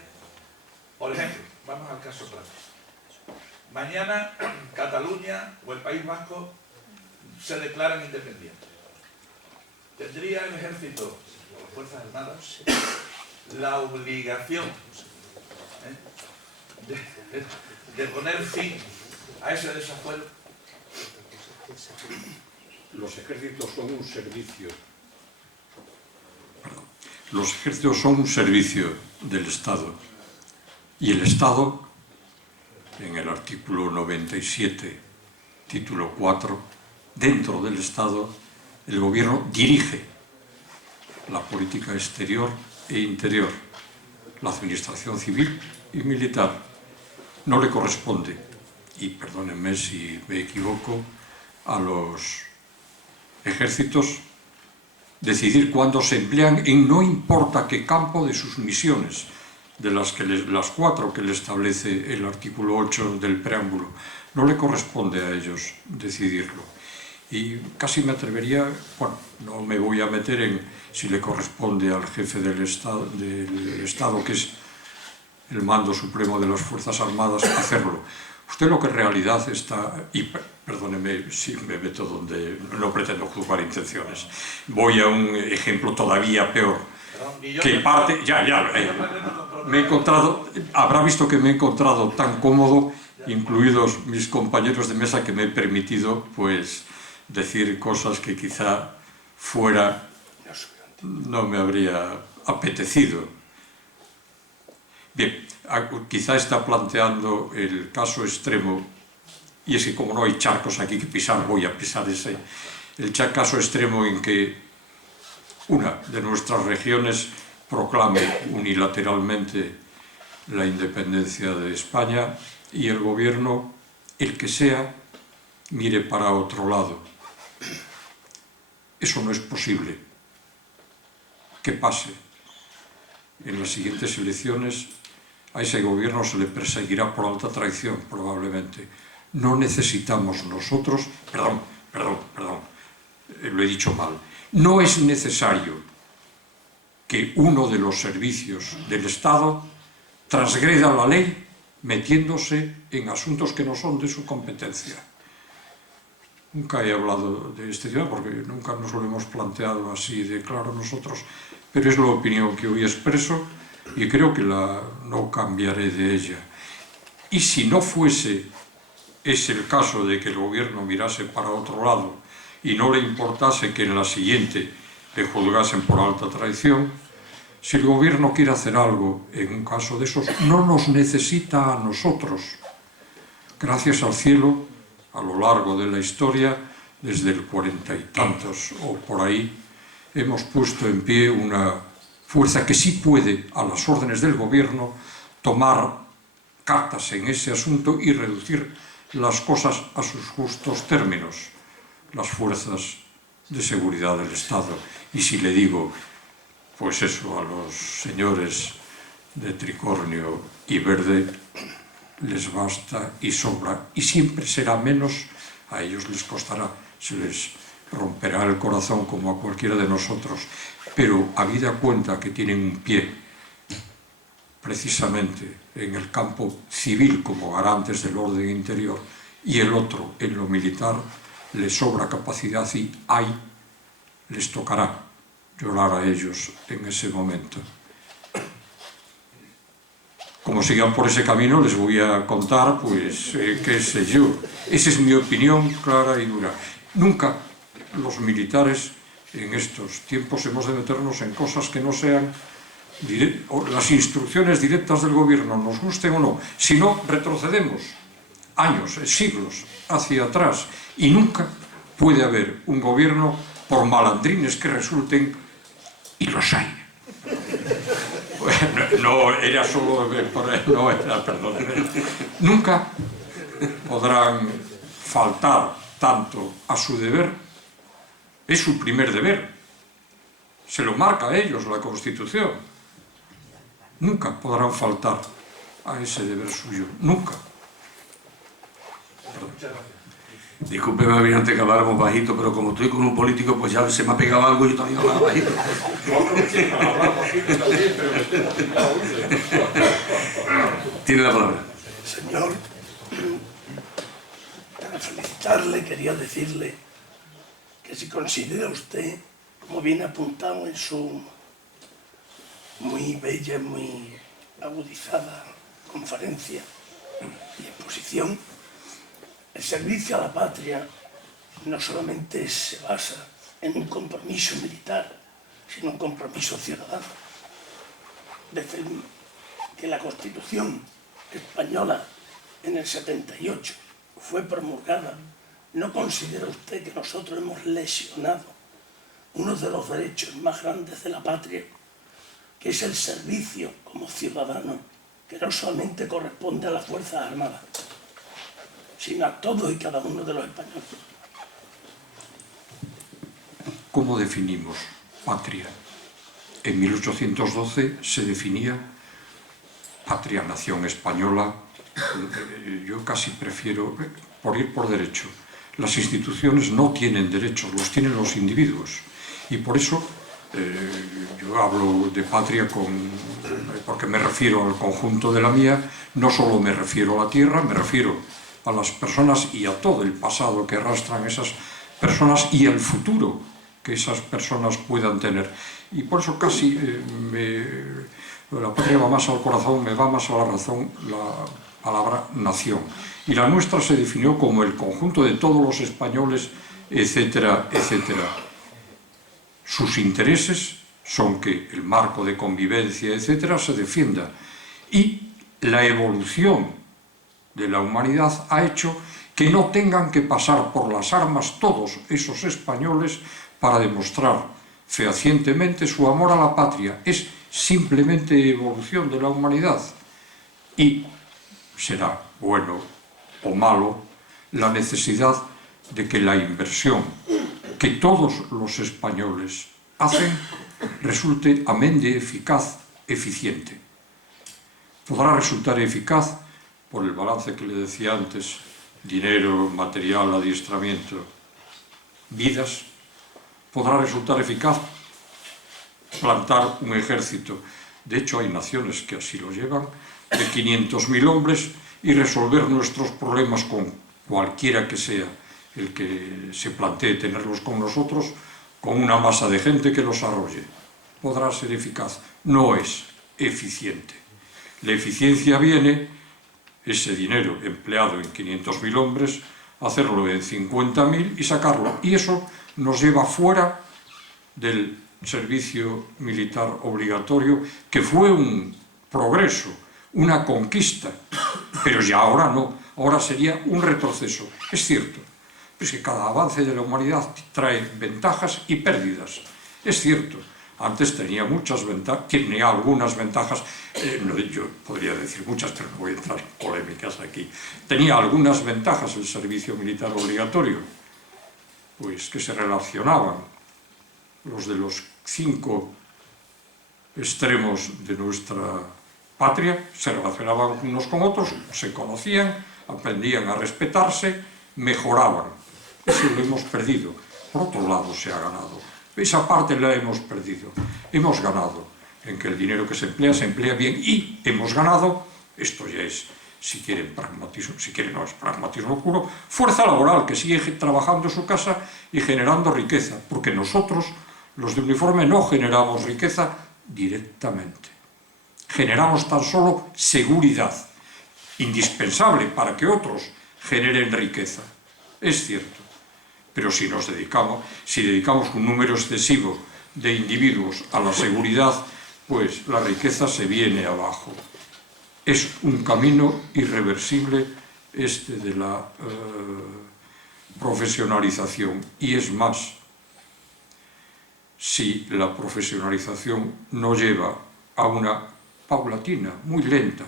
Por ejemplo, vamos al caso práctico. Mañana Cataluña o el País Vasco se declaran independientes. ¿Tendría el ejército o las Fuerzas Armadas la obligación de poner fin a ese desafuero? Los ejércitos son un servicio. Los ejércitos son un servicio del Estado. Y el Estado, en el artículo 97, título 4, dentro del Estado, el gobierno dirige la política exterior e interior, la administración civil y militar. No le corresponde, y perdónenme si me equivoco, a los ejércitos decidir cuándo se emplean en no importa qué campo de sus misiones, de las 4 que le establece el artículo 8 del preámbulo. No le corresponde a ellos decidirlo. Y casi me atrevería, bueno, no me voy a meter en si le corresponde al jefe del Estado, que es el mando supremo de las Fuerzas Armadas, hacerlo. Usted lo que en realidad está, y perdóneme si me meto donde no pretendo juzgar intenciones, voy a un ejemplo todavía peor, que parte, me he encontrado, habrá visto que me he encontrado tan cómodo, incluidos mis compañeros de mesa, que me he permitido, pues, decir cosas que quizá fuera no me habría apetecido. Bien, quizá está planteando el caso extremo, y es que como no hay charcos aquí que pisar, voy a pisar ese, el caso extremo en que una de nuestras regiones proclame unilateralmente la independencia de España y el gobierno, el que sea, mire para otro lado. Eso no es posible. Que pase. En las siguientes elecciones a ese gobierno se le perseguirá por alta traición, probablemente. No necesitamos nosotros, perdón, lo he dicho mal, no es necesario que uno de los servicios del Estado transgreda la ley metiéndose en asuntos que no son de su competencia. Nunca he hablado de este tema porque nunca nos lo hemos planteado así de claro nosotros, pero es la opinión que hoy expreso y creo que no cambiaré de ella. Y si no fuese ese el caso de que el gobierno mirase para otro lado y no le importase que en la siguiente le juzgasen por alta traición, si el gobierno quiere hacer algo en un caso de esos, no nos necesita a nosotros. Gracias al cielo, a lo largo de la historia, desde el 40 y tantos o por ahí, hemos puesto en pie una fuerza que sí puede, a las órdenes del gobierno, tomar cartas en ese asunto y reducir las cosas a sus justos términos, las fuerzas de seguridad del Estado. Y si le digo, pues eso, a los señores de tricornio y verde, les basta y sobra, y siempre será menos, a ellos les costará, se les romperá el corazón como a cualquiera de nosotros, pero habida cuenta que tienen un pie precisamente en el campo civil como garantes del orden interior y el otro en lo militar, les sobra capacidad y ahí les tocará llorar a ellos en ese momento. Como sigan por ese camino, les voy a contar, pues, qué sé yo. Esa es mi opinión clara y dura. Nunca los militares en estos tiempos hemos de meternos en cosas que no sean las instrucciones directas del gobierno, nos gusten o no. Si no, retrocedemos años, siglos hacia atrás y nunca puede haber un gobierno, por malandrines que resulten, y los hay. No era solo no era, perdón. Nunca podrán faltar tanto a su deber. Es su primer deber. Se lo marca a ellos la Constitución. Nunca podrán faltar a ese deber suyo. Nunca. Discúlpeme, Almirante, que habláramos bajito, pero como estoy con un político, pues ya se me ha pegado algo y yo también hablaba bajito. Tiene la palabra. Señor, para felicitarle quería decirle que si considera usted, como viene apuntado en su muy bella, muy agudizada conferencia y exposición, el servicio a la patria no solamente se basa en un compromiso militar, sino un compromiso ciudadano. Desde que la Constitución española en el 78 fue promulgada, ¿no considera usted que nosotros hemos lesionado uno de los derechos más grandes de la patria, que es el servicio como ciudadano, que no solamente corresponde a las Fuerzas Armadas, sino a todos y cada uno de los españoles? ¿Cómo definimos patria? En 1812 se definía patria, nación española. Yo casi prefiero, por ir por derecho, Las instituciones no tienen derechos, los tienen los individuos. Y por eso yo hablo de patria porque me refiero al conjunto de la mía, no solo me refiero a la tierra, me refiero a las personas y a todo el pasado que arrastran esas personas y al futuro que esas personas puedan tener. Y por eso casi la patria va más al corazón, me va más a la razón la palabra nación. Y la nuestra se definió como el conjunto de todos los españoles, etcétera, etcétera. Sus intereses son que el marco de convivencia, etcétera, se defienda. Y la evolución de la humanidad ha hecho que no tengan que pasar por las armas todos esos españoles para demostrar fehacientemente su amor a la patria. Es simplemente evolución de la humanidad. Y será bueno o malo la necesidad de que la inversión que todos los españoles hacen resulte, amén de eficaz, eficiente. Podrá resultar eficaz por el balance que le decía antes: dinero, material, adiestramiento, vidas. Podrá resultar eficaz plantar un ejército. De hecho, hay naciones que así lo llevan, de 500.000 hombres, y resolver nuestros problemas con cualquiera que sea el que se plantee tenerlos con nosotros, con una masa de gente que los arrolle. Podrá ser eficaz, no es eficiente. La eficiencia viene, ese dinero empleado en 500.000 hombres, hacerlo en 50.000 y sacarlo. Y eso nos lleva fuera del servicio militar obligatorio, que fue un progreso, una conquista, pero ya ahora no, ahora sería un retroceso. Es cierto, es que cada avance de la humanidad trae ventajas y pérdidas. Es cierto, antes tenía muchas ventajas, tenía algunas ventajas, yo podría decir muchas, pero no voy a entrar en polémicas aquí. Tenía algunas ventajas el servicio militar obligatorio, pues que se relacionaban los de los 5 extremos de nuestra patria, se relacionaban unos con otros, se conocían, aprendían a respetarse, mejoraban. Eso lo hemos perdido. Por otro lado se ha ganado. Esa parte la hemos perdido. Hemos ganado en que el dinero que se emplea bien, y hemos ganado, esto ya es, si quieren pragmatismo, si quieren no es pragmatismo puro, fuerza laboral que sigue trabajando en su casa y generando riqueza, porque nosotros, los de uniforme, no generamos riqueza directamente. Generamos tan solo seguridad, indispensable para que otros generen riqueza. Es cierto, pero si dedicamos un número excesivo de individuos a la seguridad, pues la riqueza se viene abajo. Es un camino irreversible este de la profesionalización. Y es más, si la profesionalización no lleva a una paulatina, muy lenta,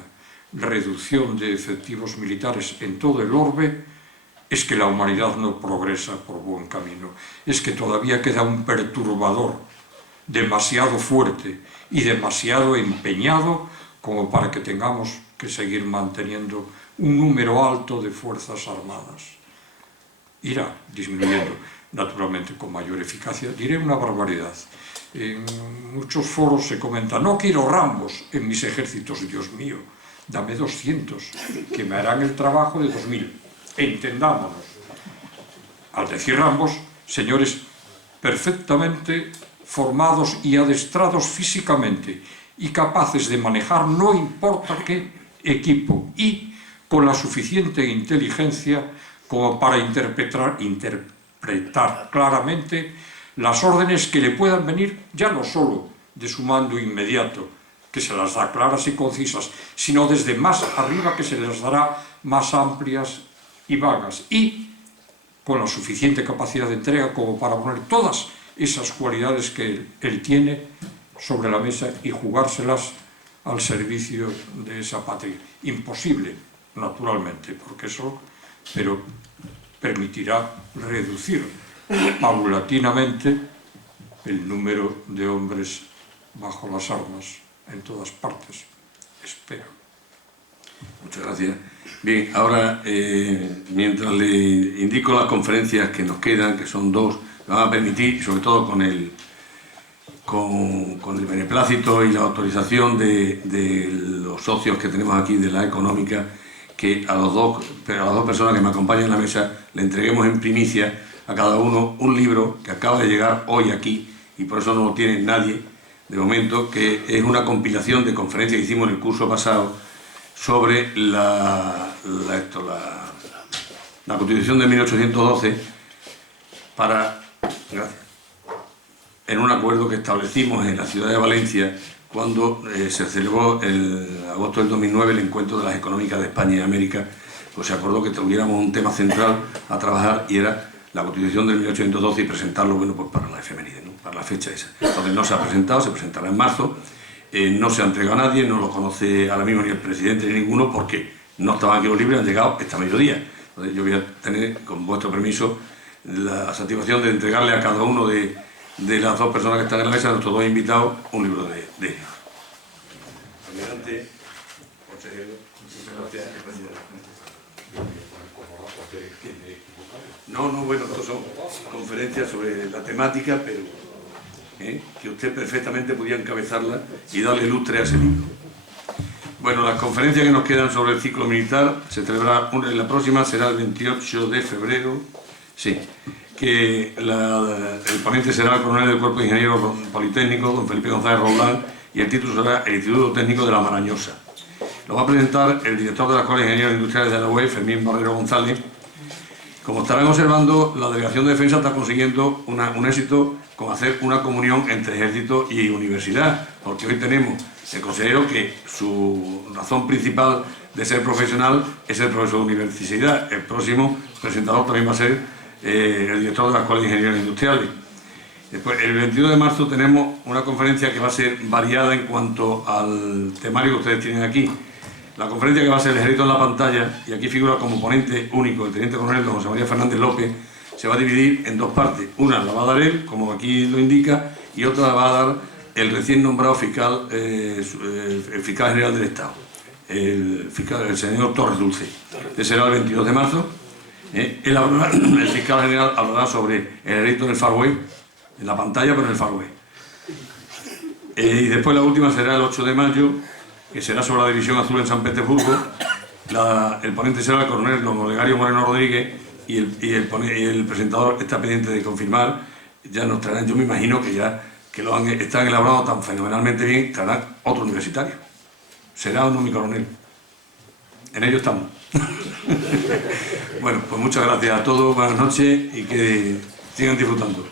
reducción de efectivos militares en todo el orbe, es que la humanidad no progresa por buen camino. Es que todavía queda un perturbador demasiado fuerte y demasiado empeñado como para que tengamos que seguir manteniendo un número alto de fuerzas armadas. Irá disminuyendo, naturalmente con mayor eficacia. Diré una barbaridad. En muchos foros se comenta: no quiero Rambos en mis ejércitos. Dios mío, dame 200, que me harán el trabajo de 2.000. Entendámonos. Al decir Rambos, señores perfectamente formados y adestrados físicamente y capaces de manejar no importa qué equipo, y con la suficiente inteligencia como para interpretar claramente las órdenes que le puedan venir, ya no solo de su mando inmediato, que se las da claras y concisas, sino desde más arriba, que se les dará más amplias y vagas, y con la suficiente capacidad de entrega como para poner todas esas cualidades que él tiene sobre la mesa y jugárselas al servicio de esa patria. Imposible, naturalmente, porque eso, pero permitirá reducir paulatinamente el número de hombres bajo las armas en todas partes, espero. Muchas gracias. Bien, ahora, mientras le indico las conferencias que nos quedan, que son dos, me van a permitir, sobre todo con el beneplácito y la autorización de los socios que tenemos aquí de la Económica, que a las dos personas que me acompañan en la mesa le entreguemos en primicia a cada uno un libro que acaba de llegar hoy aquí, y por eso no lo tiene nadie de momento, que es una compilación de conferencias que hicimos en el curso pasado sobre la Constitución de 1812 en un acuerdo que establecimos en la ciudad de Valencia cuando se celebró en agosto del 2009 el encuentro de las económicas de España y América. Pues se acordó que tuviéramos un tema central a trabajar, y era la Constitución de 1812, y presentarlo, bueno, pues para la efeméride, ¿no? Para la fecha esa. Entonces no se ha presentado, se presentará en marzo. No se ha entregado a nadie, no lo conoce ahora mismo ni el presidente ni ninguno, porque no estaban aquí los libros, han llegado esta mediodía. Entonces yo voy a tener, con vuestro permiso, la satisfacción de entregarle a cada uno de las dos personas que están en la mesa, a nuestros dos invitados, un libro de ellos. Adelante, consejero. Gracias. No, bueno, estos son conferencias sobre la temática, pero que usted perfectamente podía encabezarla y darle lustre a ese libro. Bueno, las conferencias que nos quedan sobre el ciclo militar se celebrará, la próxima será el 28 de febrero, sí, que el ponente será el coronel del Cuerpo de Ingenieros Politécnico, don Felipe González Roldán, y el título será el Instituto Técnico de la Marañosa. Lo va a presentar el director de la Escuela de Ingenieros Industriales de la UE, Fermín Barrero González. Como estarán observando, la Delegación de Defensa está consiguiendo un éxito con hacer una comunión entre ejército y universidad, porque hoy tenemos el consejero que su razón principal de ser profesional es el profesor de universidad. El próximo presentador también va a ser el director de la Escuela de Ingenieros Industriales. Después, el 21 de marzo tenemos una conferencia que va a ser variada en cuanto al temario que ustedes tienen aquí. La conferencia que va a ser el ejército en la pantalla, y aquí figura como ponente único el teniente coronel don José María Fernández López, se va a dividir en dos partes. Una la va a dar él, como aquí lo indica, y otra la va a dar el recién nombrado fiscal, el fiscal general del Estado, el señor Torres Dulce. Este será el 22 de marzo. El fiscal general hablará sobre el ejército en el Far West, en la pantalla, pero en el Far West. Y después la última será el 8 de mayo, que será sobre la División Azul en San Petersburgo. El ponente será el coronel don Olegario Moreno Rodríguez, y el presentador está pendiente de confirmar. Ya nos traerán, yo me imagino que ya que están elaborados tan fenomenalmente bien, traerán otro universitario. Será un unicoronel. En ello estamos. Bueno, pues muchas gracias a todos, buenas noches, y que sigan disfrutando.